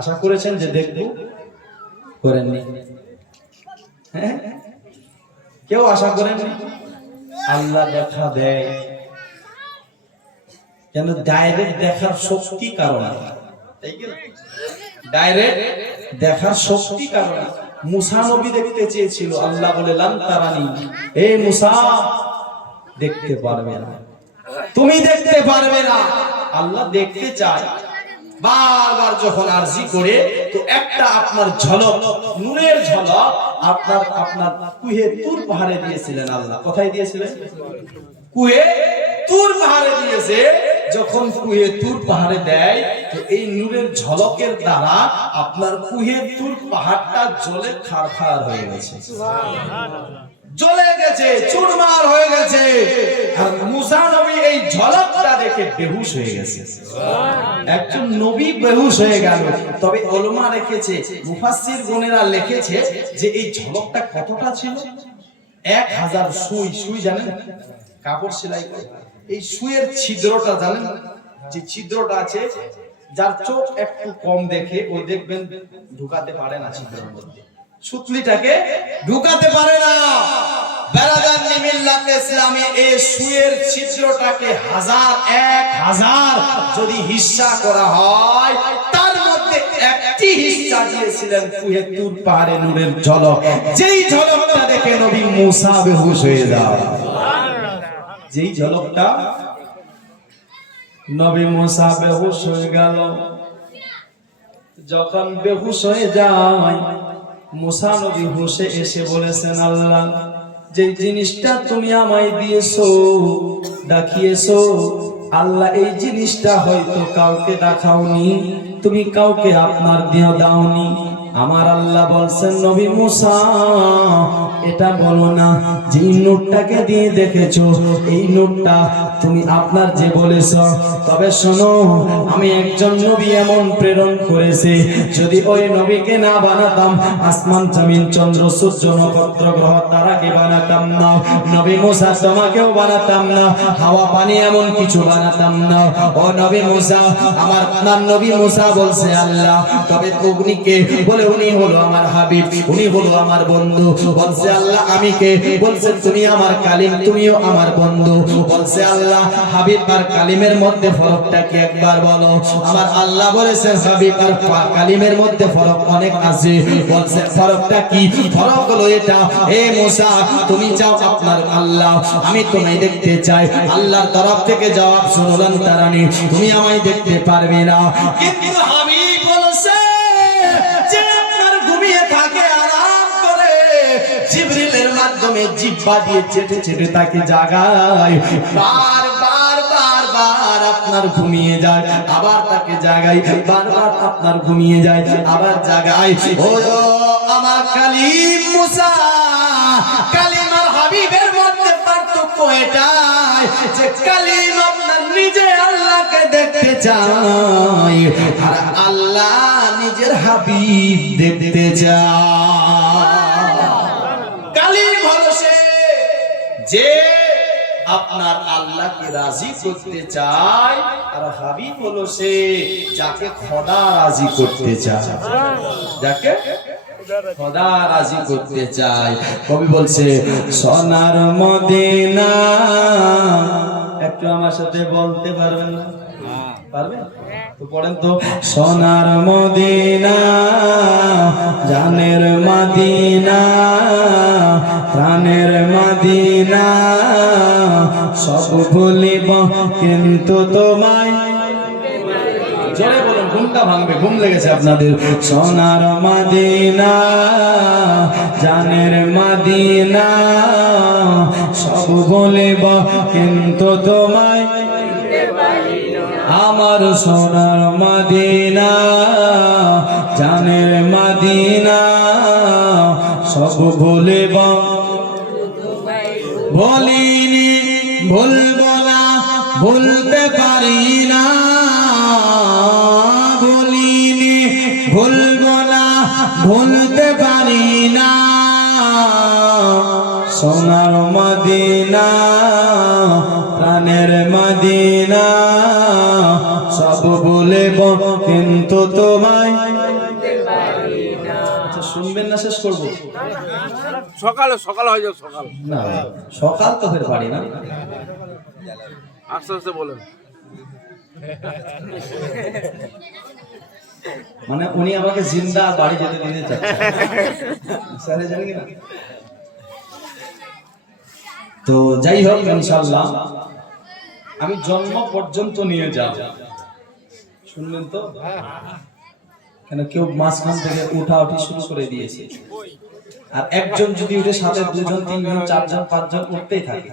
আশা করেছেন যে দেখব, করেননি? হ্যাঁ, কেউ আশা করেননি? আল্লাহ দেখা দেয় কেন? ডাইরেক্ট দেখার শক্তি কারণ, ডাইরেক্ট দেখার শক্তি কারণ। মুসা নবী দেখতে চেয়েছিল, আল্লাহ বলে লান তারানি, এ মুসা দেখতে পারবে না, তুমি দেখতে পারবে না। আল্লাহ দেখতে চায়, বারবার যখন আরজি করে তো একটা আপনার ঝলক, নূরের ঝলক আপনার কুহে তুর পাহাড়ে দিয়েছিলেন আল্লাহ। কোথায় দিয়েছিলেন? কুহে তুর পাহাড়ে দিয়েছে। যখন কুহে তুর পাহাড়ে দেয় তো এই নূরের ঝলকের দ্বারা আপনার কুহে তুর পাহাড়টা জলে খারখার হয়ে গেছে, জ্বলে গেছে, চুরমার হয়ে গেছে। আর মুসা নবী এই ঝলকটা দেখে বেহুশ হয়ে গেছে। একজন নবী বেহুশ হয়ে গেল। তবে উলামা রেখেছে, মুফাসসির গণেরা লিখেছে যে এই ঝলকটা কতটা ছিল? 1000 সুই। সুই জানেন? কাপড় সেলাই করে এই সুইয়ের ছিদ্রটা জানেন? যে ছিদ্রটা আছে, যার চোখ একটু কম দেখে ও দেখবেন ঢুকাতে পারে না ছিদ্রের মধ্যে, সুতলিটাকে ঢুকাতে পারে না। বেরাদার মিল্লাত ইসলামী এই সুয়ের ছিদ্রটাকে 1000 যদি হিস্সা করা হয়, তার মধ্যে একটি হিস্সা দিয়েছিলেন কুহে তুর পাহাড়ে নূরের ঝলক। যেই ঝলকটা দেখে নবী মুসা বেহুশ হয়ে যায়, যেই ঝলকটা নবী মুসা বেহুশ হয়ে গেল। যখন বেহুশ হয়ে যায়, মুসা নবী হুশে এসে বলেছেন, আল্লাহ যে জিনিসটা তুমি আমায় দিয়েছো, দেখিয়েছো, আল্লাহ এই জিনিসটা হয়তো কাউকে দেখাওনি, তুমি কাউকে আপনার দিয়ে দাওনি। আমার আল্লাহ বলছেন, নবী মুসা এটা বলো না, যে নোটটাকে দিয়ে দেখেছো এই নোটটা তুমি আপনার যে বলেছো। তবে শোনো, আমি একজন নবী এমন প্রেরণ করেছি, যদি ওই নবীকে না বানাতাম আসমান জমিন চন্দ্র সূর্য নক্ষত্র গ্রহ তারাকে বানাতাম না, নবী মুসা তোমাকেও বানাতাম না, হাওয়া পানি এমন কিছু বানাতাম না। ও নবী মুসা, আমার আপনার নবী মুসা বলছে, আল্লাহ তবে উনি কে? বলে উনি হলো আমার হাবিব, উনি হলো আমার বন্ধু। বলছে আল্লাহ আমি কে? বলছে তুমি আমার কালিম, তুমিও আমার বন্ধু। বলছে আল্লাহ হাবিব আর কালিমের মধ্যে ফরকটা কি একবার বলো। আমার আল্লাহ বলেছে হাবিব আর কালিমের মধ্যে ফরক অনেক আছে। বলছে ফরকটা কি? ফরক হলো এটা, হে মুসা তুমি চাও আপনার আল্লাহ, আমি তোমায় দেখতে চাই। আল্লাহর তরফ থেকে জবাব শুনলেন তারানি, তুমি আমায় দেখতে পারবে না। কিন্তু হাবিব বলেছে যে আপনার ঘুমিয়ে থাকে আরাম করে, জিবরিলের মাধ্যমে জিহ্বা দিয়ে চেটে চেটে তাকে জাগায়। বারবার আপনার ঘুমিয়ে যায়, আবার তাকে জাগাই, বারবার আপনার ঘুমিয়ে যায়, আবার জাগাই। ও আমার কালিম মুসা, কালিম আর হাবিবের মধ্যে পার্থক্য এটাই যে কালিম আপনার নিজে আল্লাহকে দেখতে চায়, আর আল্লাহ নিজের হাবিব দেখতে চায়। কালিম হলো সে যে আপনার আল্লাহকে রাজি করতে চায়, আর হাবিব হলো সে যাকে খোদা রাজি করতে চায়, যাকে খোদা রাজি করতে চায়। কবি বলছে সোনার মদিনা, একটু আমার সাথে বলতে পারবেন না? পারবেন তো পড়েন তো। সোনার মদিনা, জানের মদিনা, প্রাণের মদিনা, সব ভুলিব কিন্তু তোমায়। জোরে বলুন, ঘুমটা ভাঙবে, ঘুম লেগেছে আপনাদের। সোনার মদিনা, জানের মদিনা, সব ভুলিব কিন্তু তোমায়। আমার সোনার মদিনা, জানের মদিনা, সব ভুলিব ভুলিনি ভুলব না ভুলতে পারি না ভুলিনি ভুলব না ভুলতে পারি না সোনার মদিনা প্রাণের মদিনা সব ভুলিব কিন্তু তোমায় আচ্ছা শুনবেন না শেষ করবো সকালে সকাল হয়ে যাবে সকাল না সকাল তো ফের পারি না আস্তে আস্তে বলেন মানে উনি আমাকে জিন্দা বাড়ি যেতে দিতে চাচ্ছেন জানেন কি না তো যাই হোক ইনশাআল্লাহ আমি জন্ম পর্যন্ত নিয়ে যাব শুনলেন তো কেন কেউ মাঝখান থেকে উঠাউঠি শুরু করে দিয়েছে আর একজন যদি উঠে সাথে দুজন তিনজন চারজন পাঁচজন উঠতেই থাকে